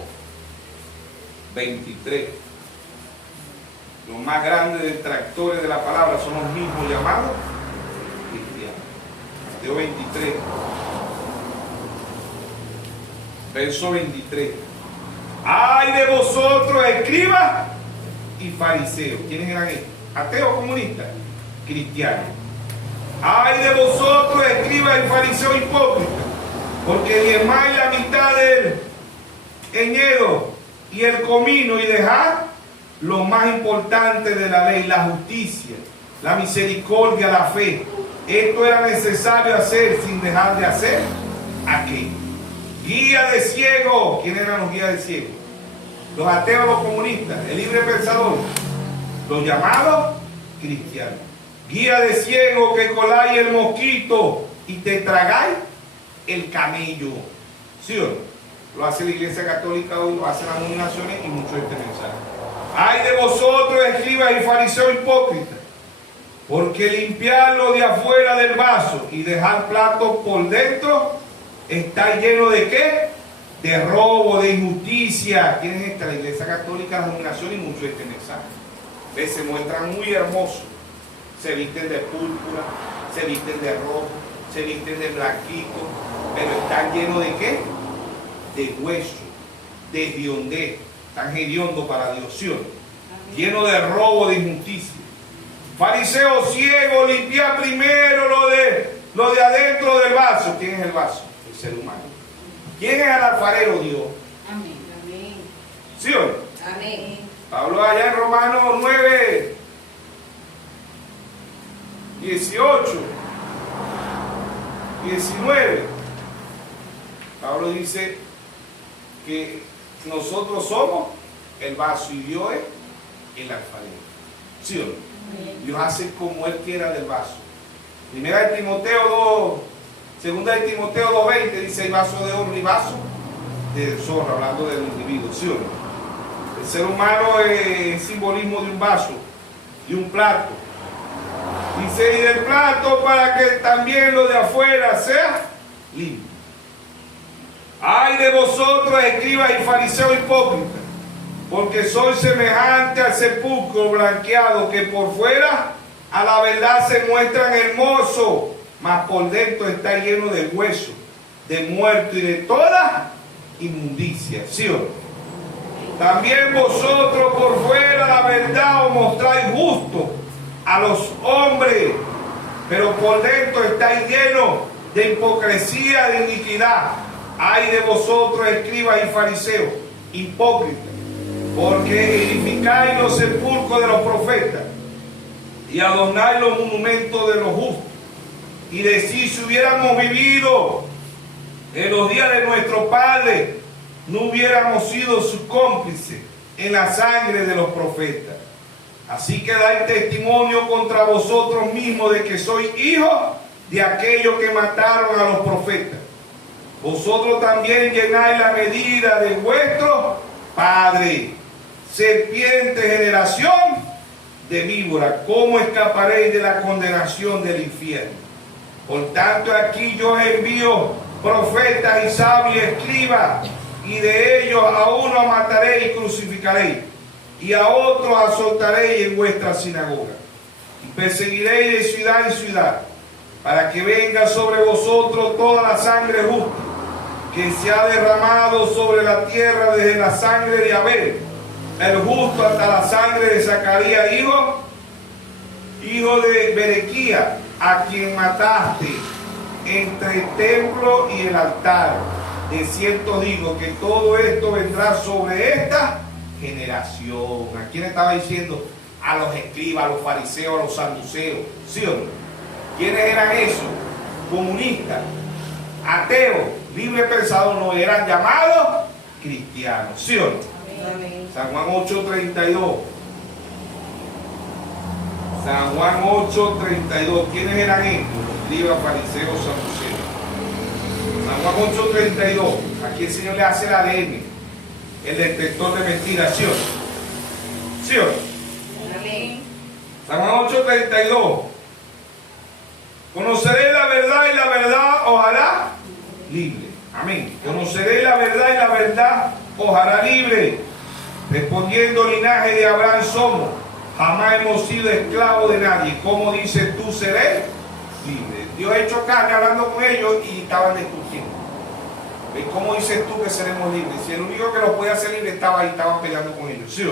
23. Los más grandes detractores de la palabra son los mismos llamados cristianos. Mateo 23. Verso 23. ¡Ay de vosotros, escribas y fariseos! ¿Quiénes eran estos? ¿Ateos, comunistas? Cristianos. ¡Ay de vosotros, escribas y fariseos hipócritas! Porque diezmáis la mitad del enhedo y el comino y dejad lo más importante de la ley, la justicia, la misericordia, la fe. Esto era necesario hacer sin dejar de hacer aquello. Guía de ciego. ¿Quiénes eran los guías de ciego? Los ateos, los comunistas, el libre pensador, los llamados cristianos. Guía de ciego que coláis el mosquito y te tragáis el camello. ¿Sí o no? Lo hace la Iglesia Católica hoy, lo hacen las denominaciones y muchos de este mensaje. Ay de vosotros, escribas y fariseos hipócritas, porque limpiar lo de afuera del vaso y dejar plato por dentro está lleno de ¿qué? De robo, de injusticia. ¿Quién es esta? La Iglesia Católica, la denominación y muchos de este mensaje. ¿Ves? Se muestran muy hermosos. Se visten de púrpura, se visten de rojo, se visten de blanquito, pero están llenos de ¿qué? De hueso, de hediondez. Están hediondos para Dios, ¿sí o no? Lleno de robo, de injusticia. Fariseo ciego, limpia primero lo de adentro del vaso. ¿Quién es el vaso? El ser humano. ¿Quién es el alfarero? Dios. Amén. Amén. ¿Sí o no? Amén. Pablo allá en Romanos 9, 18, 19. Pablo dice que nosotros somos el vaso y Dios es el alfarero. ¿Sí o no? Dios hace como Él quiera del vaso. Primera de Timoteo 2, segunda de Timoteo 2:20 dice: hay vaso de oro y vaso de zorra, hablando del individuo. ¿Sí o no? El ser humano es simbolismo de un vaso, de un plato. Dice: y del plato para que también lo de afuera sea limpio. Ay de vosotros, escribas y fariseos hipócritas, porque sois semejante al sepulcro blanqueado, que por fuera a la verdad se muestran hermosos, mas por dentro está lleno de hueso, de muerto y de toda inmundicia. ¿Sí o no? También vosotros por fuera la verdad os mostráis justo a los hombres, pero por dentro estáis llenos de hipocresía, de iniquidad. Ay de vosotros, escribas y fariseos hipócritas, porque edificáis los sepulcros de los profetas y adornáis los monumentos de los justos, y decís: si hubiéramos vivido en los días de nuestro Padre, no hubiéramos sido sus cómplices en la sangre de los profetas. Así que dais testimonio contra vosotros mismos de que sois hijos de aquellos que mataron a los profetas. Vosotros también llenáis la medida de vuestro Padre. Serpiente, generación de víbora, ¿cómo escaparéis de la condenación del infierno? Por tanto, aquí yo envío profetas y sabios y escribas, y de ellos a uno mataréis y crucificaréis, y a otros azotaréis en vuestra sinagoga, y perseguiréis de ciudad en ciudad, para que venga sobre vosotros toda la sangre justa que se ha derramado sobre la tierra, desde la sangre de Abel, el justo, hasta la sangre de Zacarías, hijo de Berequía, a quien mataste entre el templo y el altar. De cierto digo que todo esto vendrá sobre esta generación. ¿A quién estaba diciendo? A los escribas, a los fariseos, a los saduceos. ¿Sí o no? ¿Quiénes eran esos? Comunistas, ateos, libre pensadores, no eran llamados cristianos. ¿Sí o no? Amén. San Juan 8:32. San Juan 8:32. ¿Quiénes eran estos? Los escribas, fariseos, saduceos. San Juan 8:32. Aquí el Señor le hace el ADN, el detector de mentiras. ¿Sí o no? ¿Sí o no? Amén. San Juan 8:32. Conoceréis la verdad y la verdad os hará libre. Amén. Conoceréis la verdad y la verdad os hará libre. Respondiendo: linaje de Abraham somos, jamás hemos sido esclavos de nadie. ¿Cómo dices tú seré libre? Dios ha hecho carne hablando con ellos y estaban discutiendo. ¿Ves? ¿Cómo dices tú que seremos libres? Si el único que los puede hacer libres estaba ahí, estaban peleando con ellos. ¿Sí o no?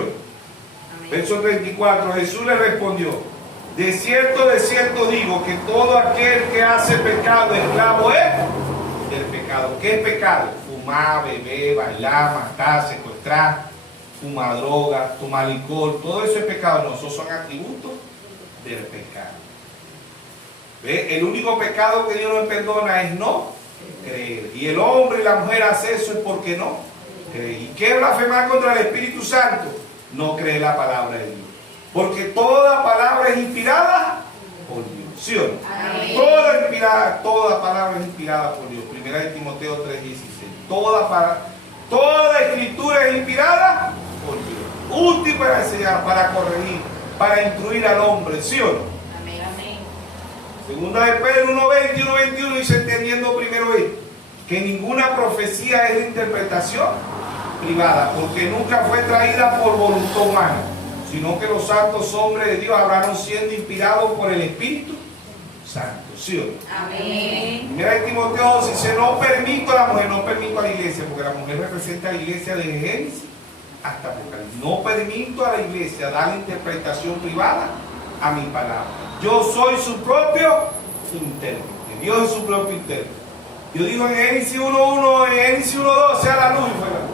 Amén. Verso 34. Jesús le respondió: de cierto digo que todo aquel que hace pecado, esclavo es del pecado. ¿Qué es pecado? Fumar, beber, bailar, matar, secuestrar, fumar droga, tomar licor, todo eso es pecado. No, esos son atributos del pecado. ¿Ve? El único pecado que Dios no perdona es no creer. Y el hombre y la mujer hace eso es porque no cree. ¿Y qué es blasfemar contra el Espíritu Santo? No cree la palabra de Dios. Porque toda palabra es inspirada por Dios. ¿Sí o no? Amén. Toda inspirada, toda palabra es inspirada por Dios. Primera de Timoteo 3:16. Toda escritura es inspirada por Dios. Útil para enseñar, para corregir, para instruir al hombre, ¿sí o no? Amén. Amén. Segunda de Pedro 1:20 y 1:21 dice, entendiendo primero esto, que ninguna profecía es de interpretación privada, porque nunca fue traída por voluntad humana, sino que los santos hombres de Dios hablaron siendo inspirados por el Espíritu Santo, ¿sí o no? Amén. Primera de Timoteo 2 dice, no permito a la mujer, no permito a la iglesia, porque la mujer representa a la iglesia de Génesis hasta Apocalipsis. No permito a la iglesia dar interpretación privada a mi palabra. Yo soy su propio intérprete. Dios es su propio intérprete. Yo digo en Génesis 1:1, en Génesis 1:2, sea la luz y fue la luz.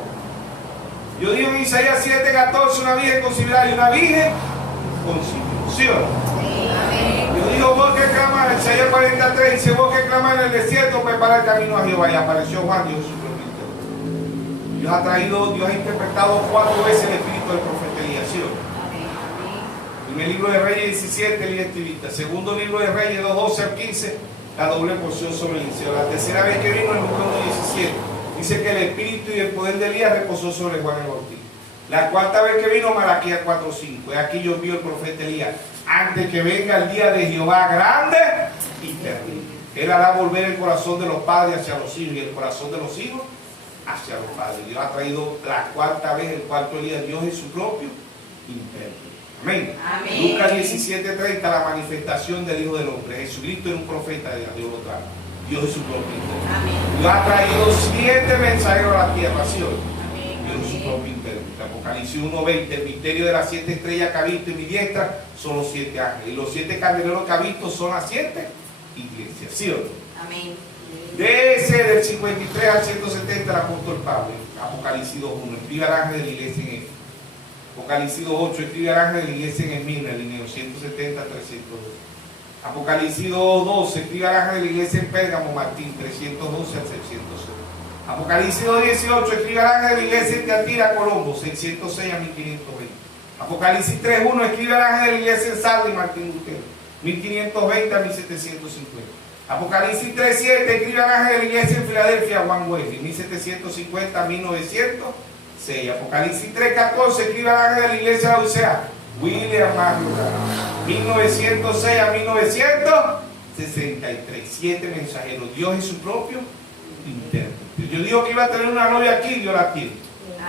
Yo digo en Isaías 7:14, una virgen concebirá y una virgen concebirá. ¿Sí o no? Amén. Yo digo, vos que clamas, en Isaías 43, dice, vos que clamas en el desierto, prepara el camino a Jehová. Y apareció Juan, Dios su propio intérprete. Dios ha interpretado 4 veces el espíritu del profeta Elías, ¿sí o no? Primer libro de Reyes 17, el escribita. Segundo libro de Reyes 2:12 al 15, la doble porción sobre Eliseo. La tercera vez que vino en Lucas 1:17, dice que el espíritu y el poder de Elías reposó sobre Juan el Bautista. La cuarta vez que vino, Malaquías 4:5. Aquí yo vi el profeta Elías, antes que venga el día de Jehová grande y terrible. Él hará volver el corazón de los padres hacia los hijos y el corazón de los hijos hacia los padres. Dios ha traído la cuarta vez, el cuarto Elías. Dios es su propio intérprete. Amén. Amén. Lucas 17:30, la manifestación del Hijo del Hombre. Jesucristo era un profeta de Dios lo trajo. Dios es su propio intérprete. Amén. Dios ha traído 7 mensajeros a la tierra, ¿sí o no? Amén. Dios es su propio intérprete. Apocalipsis 1:20, el misterio de las 7 estrellas que ha visto en mi diestra son los 7 ángeles. Y los 7 candeleros que ha visto son las 7 iglesias, ¿sí o no? Amén. De ese, del 53 al 170, el apóstol Pablo. Apocalipsis 2:1, escribe al ángel de la iglesia en Éfeso. Apocalipsis 2:8, escribe al ángel de la iglesia en Esmirna, Linneo 170 302. Apocalipsis 2:12, escribe al ángel de la iglesia en Pérgamo, Martín 312 al 606. Apocalipsis 2:18, escribe al ángel de la iglesia en Teatira, Colombo 606 a 1520. Apocalipsis 3:1, escribe al ángel de la iglesia en Sardes, Martín Lutero 1520 a 1750. Apocalipsis 3:7, escribe al ángel de la iglesia en Filadelfia, Juan Wesley 1750 a 1906. Apocalipsis 3:14, escribe al ángel de la iglesia de la Odisea, William Marlowe 1906 a 1963. 7 mensajeros. Dios es su propio intérprete. Yo digo que iba a tener una novia aquí, Dios la tiene.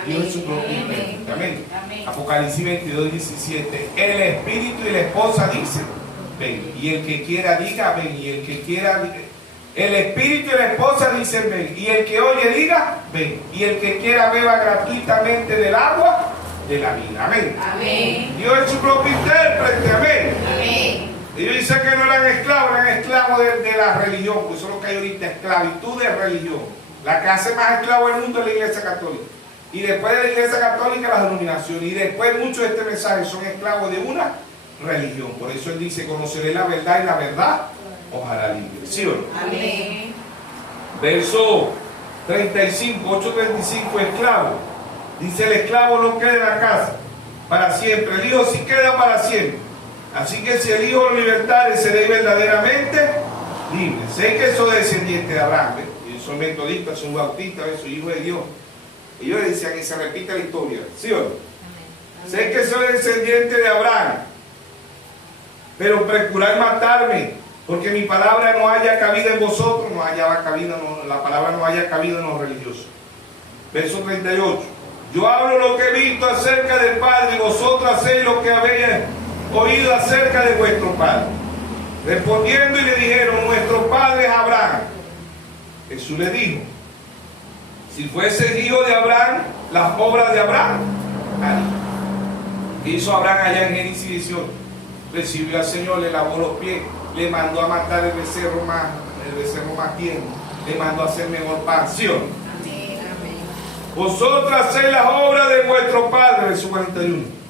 Dios es su propio intérprete. Amén. Apocalipsis 22:17, el espíritu y la esposa dicen, ven. Y el que quiera diga, ven. Y el que quiera, el espíritu y la esposa dicen, ven. Y el que oye diga, ven. Y el que quiera beba gratuitamente del agua de la vida. Amén. Amén. Dios es su propio intérprete. Amén. Amén. Ellos dicen que no eran esclavos de la religión, pues eso es lo que hay ahorita, esclavitud de religión. La que hace más esclavos del mundo es la iglesia católica. Y después de la iglesia católica, las denominaciones. Y después muchos de este mensaje son esclavos de una religión. Por eso él dice, conoceré la verdad y la verdad ojalá libre. ¿Sí o no? Amén. Verso 35, 8:35, esclavo. Dice, el esclavo no queda en la casa para siempre. El hijo sí queda para siempre. Así que si el hijo lo libertare, seréis verdaderamente libres. Sé que soy descendiente de Abraham. Yo soy metodista, soy bautista, soy hijo de Dios. Ellos decían que se repite la historia. ¿Sí o no? Sé que soy descendiente de Abraham, pero procurar matarme, porque mi palabra no haya cabida en vosotros, la palabra no haya cabida en los religiosos. Verso 38. Yo hablo lo que he visto acerca del Padre, y vosotros hacéis lo que habéis oído acerca de vuestro Padre. Respondiendo y le dijeron, nuestro Padre es Abraham. Jesús le dijo, si fuese hijo de Abraham, las obras de Abraham haría. ¿Qué hizo Abraham allá en Génesis 18? Recibió al Señor, le lavó los pies, le mandó a matar el becerro más tierno, le mandó a hacer mejor pan. ¿Sí o no? Amén. Amén. Vosotros hacéis las obras de vuestro Padre, verso 41.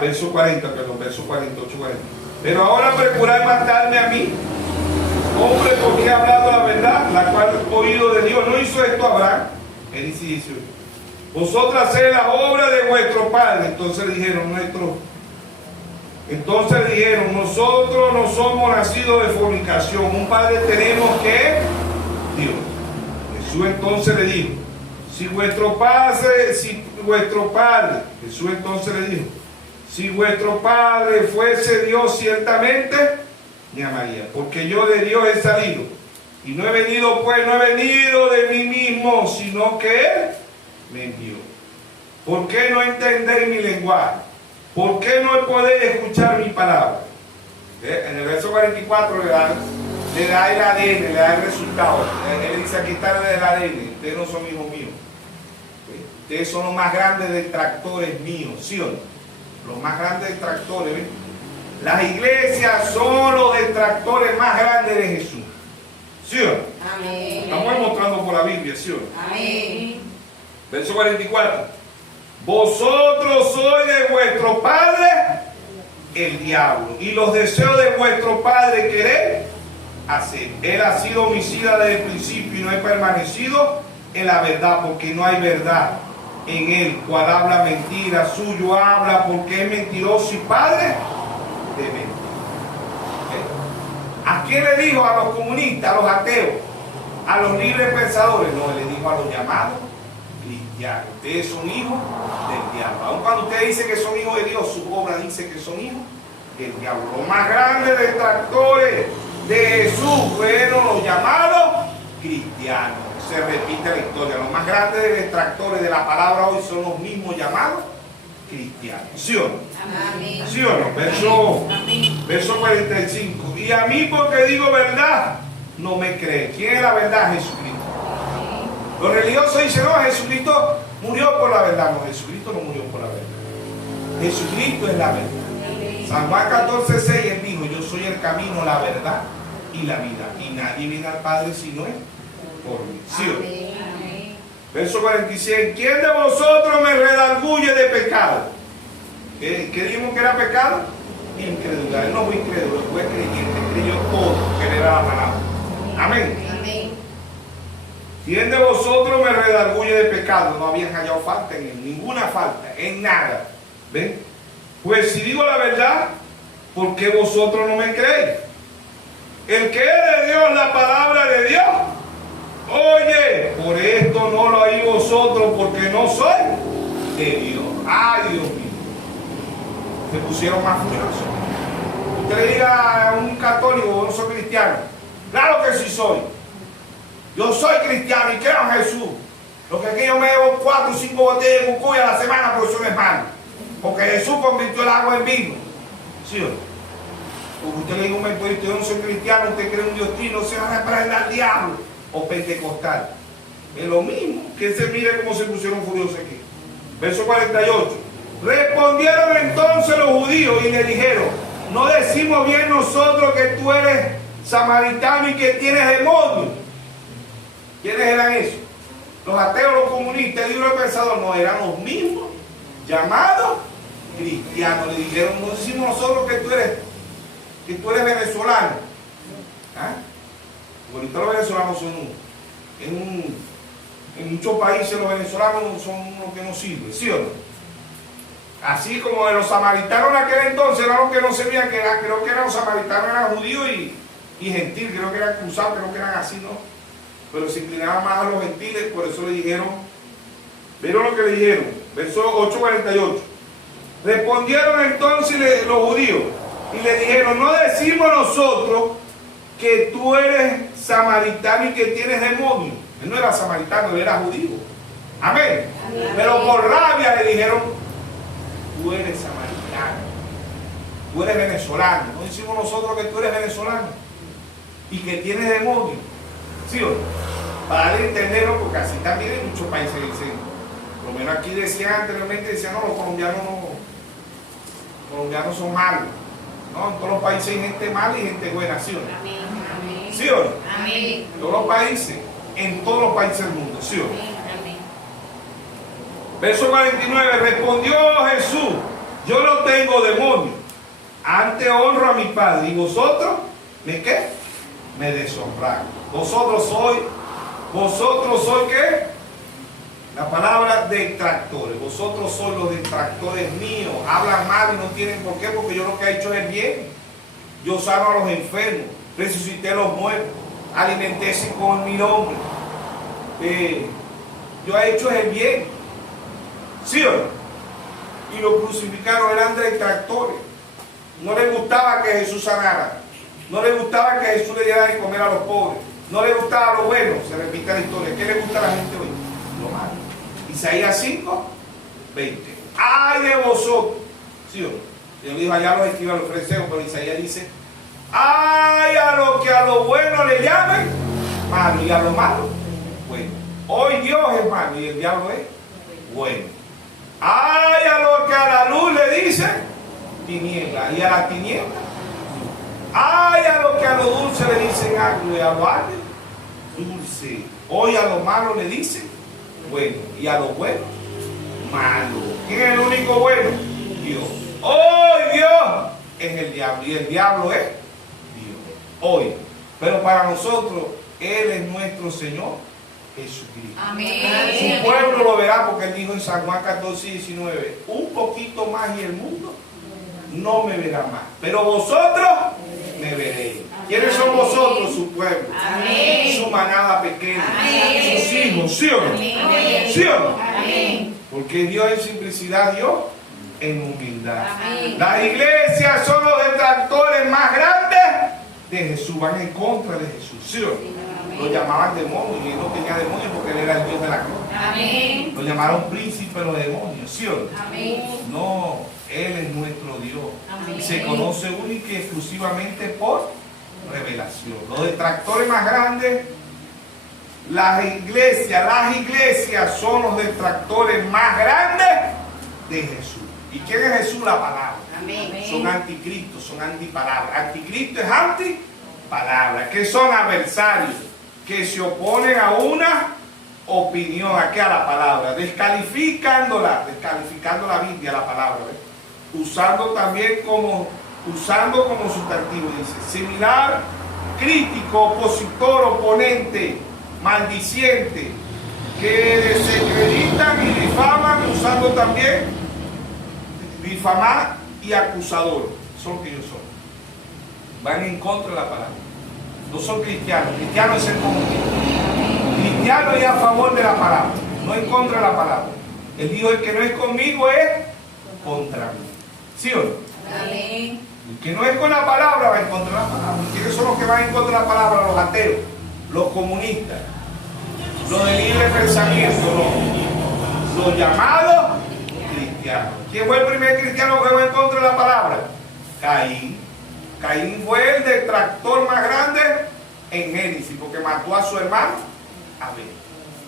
Verso 40, perdón, verso 48, 40. Pero ahora procuráis matarme a mí, hombre, porque he hablado la verdad, la cual he oído de Dios. ¿No hizo esto Abraham? Génesis 18. Vosotros hacéis las obras de vuestro Padre. Entonces le dijeron, Entonces dijeron, nosotros no somos nacidos de fornicación, un padre tenemos que Dios. Jesús entonces le dijo, Jesús entonces le dijo, si vuestro Padre fuese Dios ciertamente, me amaría, porque yo de Dios he salido, y no he venido de mí mismo, sino que Él me envió. ¿Por qué no entendéis mi lenguaje? ¿Por qué no podéis escuchar mi palabra? En el verso 44 le da el ADN, le da el resultado. Él dice, aquí está el ADN, ustedes no son hijos míos. Ustedes son los más grandes detractores míos, ¿sí o no? Los más grandes detractores, ¿ven? Las iglesias son los detractores más grandes de Jesús, ¿sí o no? Amén. Estamos demostrando por la Biblia, ¿sí o no? Amén. Verso 44. Vosotros sois de vuestro padre el diablo, y los deseos de vuestro padre queréis hacer. Él ha sido homicida desde el principio y no ha permanecido en la verdad, porque no hay verdad en él. Cual habla mentira, suyo habla, porque es mentiroso y padre de mentira. ¿A quién le dijo? A los comunistas, a los ateos, a los libres pensadores. No, él le dijo a los llamados cristianos. Ustedes son hijos del diablo. Aun cuando usted dice que son hijos de Dios, su obra dice que son hijos del diablo. Los más grandes detractores de Jesús fueron los llamados cristianos. Se repite la historia. Los más grandes detractores de la palabra hoy son los mismos llamados cristianos. ¿Sí o no? Amén. ¿Sí o no? Verso 45. Y a mí, porque digo verdad, no me creen. ¿Quién es la verdad? Jesucristo. Los religiosos dicen, no, Jesucristo murió por la verdad. No, Jesucristo no murió por la verdad. Jesucristo es la verdad. San Juan 14:6, él dijo, yo soy el camino, la verdad y la vida. Y nadie viene al Padre si no es por mí. ¿Sí o no? Verso 46. ¿Quién de vosotros me redarguye de pecado? ¿Qué dijimos que era pecado? Incredulidad. Él no fue incrédulo, fue creyente. Creyó todo que le era la palabra. Amén. Amén. ¿Quién de vosotros me redarguye de pecado? No habían hallado falta en él, ninguna falta, en nada. ¿Ven? Pues si digo la verdad, ¿por qué vosotros no me creéis? El que es de Dios, la palabra de Dios, oye, por esto no lo oí vosotros, porque no soy de Dios. Ay, Dios mío. Se pusieron más furiosos. Usted le diga a un católico, no soy cristiano. Claro que sí soy. Yo soy cristiano y creo en Jesús. Lo que es que yo me llevo 4 o 5 botellas de cucuy a la semana, porque eso no es malo. Porque Jesús convirtió el agua en vino. ¿Sí o no? Porque usted le diga a un metodista, yo no soy cristiano, usted cree en un Dios trino, se van a reprender al diablo. O pentecostal. Es lo mismo. Que se mire cómo se pusieron furiosos aquí. Verso 48. Respondieron entonces los judíos y le dijeron, ¿no decimos bien nosotros que tú eres samaritano y que tienes demonios? ¿Quiénes eran esos? Los ateos, los comunistas, el libro de pensador, no, eran los mismos llamados cristianos. Le dijeron, no decimos nosotros que tú eres venezolano. ¿Ah? Ahorita los venezolanos son en muchos países los venezolanos son los que no sirven, ¿sí o no? Así como los samaritanos en aquel entonces eran los que no servían, creo que eran los samaritanos, eran judíos y gentiles, creo que eran cruzados, creo que eran así, ¿no? Pero se inclinaban más a los gentiles, por eso le dijeron, ¿vieron lo que le dijeron? Verso 8:48. Respondieron entonces los judíos y le dijeron, no decimos nosotros que tú eres samaritano y que tienes demonio. Él no era samaritano, él era judío. Amén. Amén. Pero por rabia le dijeron, tú eres samaritano, tú eres venezolano. No decimos nosotros que tú eres venezolano y que tienes demonio. ¿Sí o no? Para darle a entenderlo, porque así también en muchos países dicen, por lo menos aquí decían anteriormente, decían, no, los colombianos son malos. No, en todos los países hay gente mala y gente buena, ¿sí o no? Amén. ¿Sí o no? Amén. En todos los países, en todos los países del mundo, ¿sí o no? Amén. Verso 49, respondió Jesús, yo no tengo demonio, antes honro a mi Padre, y vosotros, ¿me qué? Me deshonráis. Vosotros sois ¿qué? La palabra detractores. Vosotros sois los detractores míos. Hablan mal y no tienen por qué, porque yo lo que he hecho es bien. Yo sano a los enfermos, resucité a los muertos, alimentése con mi nombre. Yo he hecho el bien. ¿Sí o no? Y lo crucificaron, eran detractores. No les gustaba que Jesús sanara. No les gustaba que Jesús le diera de comer a los pobres. No les gustaba lo bueno. Se repite la historia. ¿Qué le gusta a la gente hoy? Lo malo. Isaías 5, 20. ¡Ay de vosotros! ¿Sí o no? Dios dijo, allá los escriban los fariseos, pero Isaías dice, ¡ay a lo que a lo bueno le llamen malo y a lo malo bueno! Hoy Dios es malo y el diablo es bueno. ¡Ay a lo que a la luz le dicen tiniebla y a la tiniebla! ¡Ay a lo que a lo dulce le dicen agrio y a lo agrio dulce! Hoy a lo malo le dicen bueno y a lo bueno malo. ¿Quién es el único bueno? Dios. Hoy Dios es el diablo y el diablo es Dios. Hoy. Pero para nosotros, Él es nuestro Señor Jesucristo. Amén. Su pueblo lo verá porque Él dijo en San Juan 14 y 19, un poquito más y el mundo no me verá más. Pero vosotros me veréis. ¿Quiénes son vosotros? Su pueblo. Amén. Su manada pequeña. Amén. Sus hijos. ¿Sí o no? Amén. ¿Sí o no? Amén. Porque Dios en simplicidad, Dios en humildad. Amén. Las iglesias son los detractores más grandes de Jesús. Van en contra de Jesús. ¿Sí o no? Lo llamaban demonio y él no tenía demonios porque él era el Dios de la cruz. Amén. Lo llamaron príncipe de los demonios. ¿Sí o no? Amén. No, Él es nuestro Dios. Amén. Y se conoce única y exclusivamente por revelación. Los detractores más grandes, las iglesias son los detractores más grandes de Jesús. ¿Y quién es Jesús? La palabra. Amén. Son anticristos, son antipalabras. Anticristo es antipalabra, que son adversarios, que se oponen a una opinión, aquí a la palabra, descalificando la Biblia, la palabra, ¿ves? Usando como sustantivo, dice, similar, crítico, opositor, oponente, maldiciente, que desacreditan y difaman, usando también difamar y acusador. Son los que ellos son. Van en contra de la palabra. No son cristianos. Cristiano es el comunista. Cristiano es a favor de la palabra, no en contra de la palabra. Él dijo, el que no es conmigo es contra mí. ¿Sí o no? Amén. El que no es con la palabra va en contra de la palabra. ¿Quiénes son los que van en contra de la palabra? Los ateos, los comunistas, los de libre pensamiento, los llamados cristianos. ¿Quién fue el primer cristiano que fue en contra de la palabra? Caín. Caín fue el detractor más grande en Génesis, porque mató a su hermano Abel.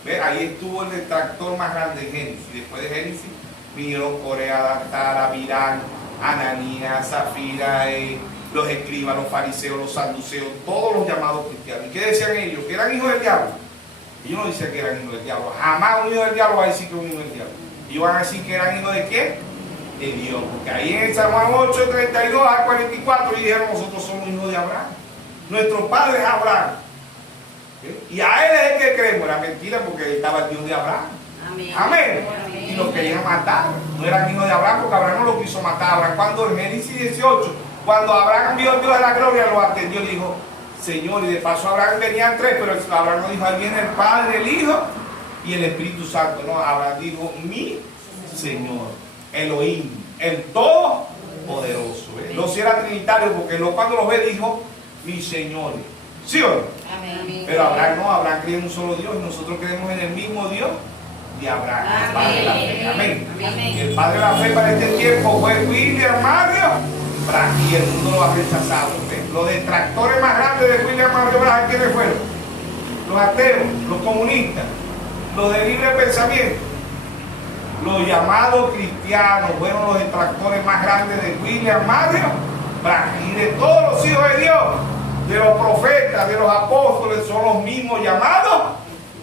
¿Ve? Ahí estuvo el detractor más grande en Génesis. Después de Génesis vinieron Corea, Datara, Virán, Ananías, Zafira, los escribas, los fariseos, los saduceos, todos los llamados cristianos. ¿Y qué decían ellos? Que eran hijos del diablo. Ellos no decían que eran hijos del diablo. Jamás un hijo del diablo va a decir que es un hijo del diablo. Ellos van a decir que eran hijos de quién? De Dios. Porque ahí en San Juan 8, 32 al 44 dijeron, nosotros somos hijos de Abraham. Nuestro padre es Abraham. Y a él es el que creemos. Era mentira porque estaba el Dios de Abraham. Amén. Amén. Y los querían matar. No eran hijos de Abraham porque Abraham no lo quiso matar. Abraham, cuando en Génesis 18, cuando Abraham vio al Dios de la gloria, lo atendió y dijo, Señor, y de paso Abraham venían tres, pero Abraham no dijo, ahí viene el Padre, el Hijo y el Espíritu Santo. No, Abraham dijo, mi Señor, Elohim, el Todopoderoso. No si era trinitario porque cuando lo ve dijo, mi Señor. ¿Sí o no? Amén. Pero Abraham no, Abraham creía en un solo Dios y nosotros creemos en el mismo Dios de Abraham, el Padre de la fe. Amén. Amén. Y el Padre de la fe para este tiempo fue William Mario Branham y el mundo lo ha rechazado. Los detractores más grandes de William Mario Branham, ¿quiénes fueron? Los ateos, los comunistas, los de libre pensamiento. Los llamados cristianos fueron los detractores más grandes de William Mario Branham y de todos los hijos de Dios. De los profetas, de los apóstoles, son los mismos llamados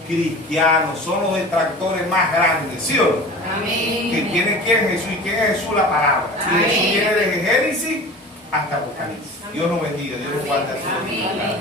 cristianos, son los detractores más grandes, ¿sí o no? Amén. Que tiene quién Jesús, y quién es Jesús, la palabra. Y Amén. Jesús viene desde Génesis hasta Apocalipsis. Dios nos bendiga, Dios nos guarde a todos. Amén.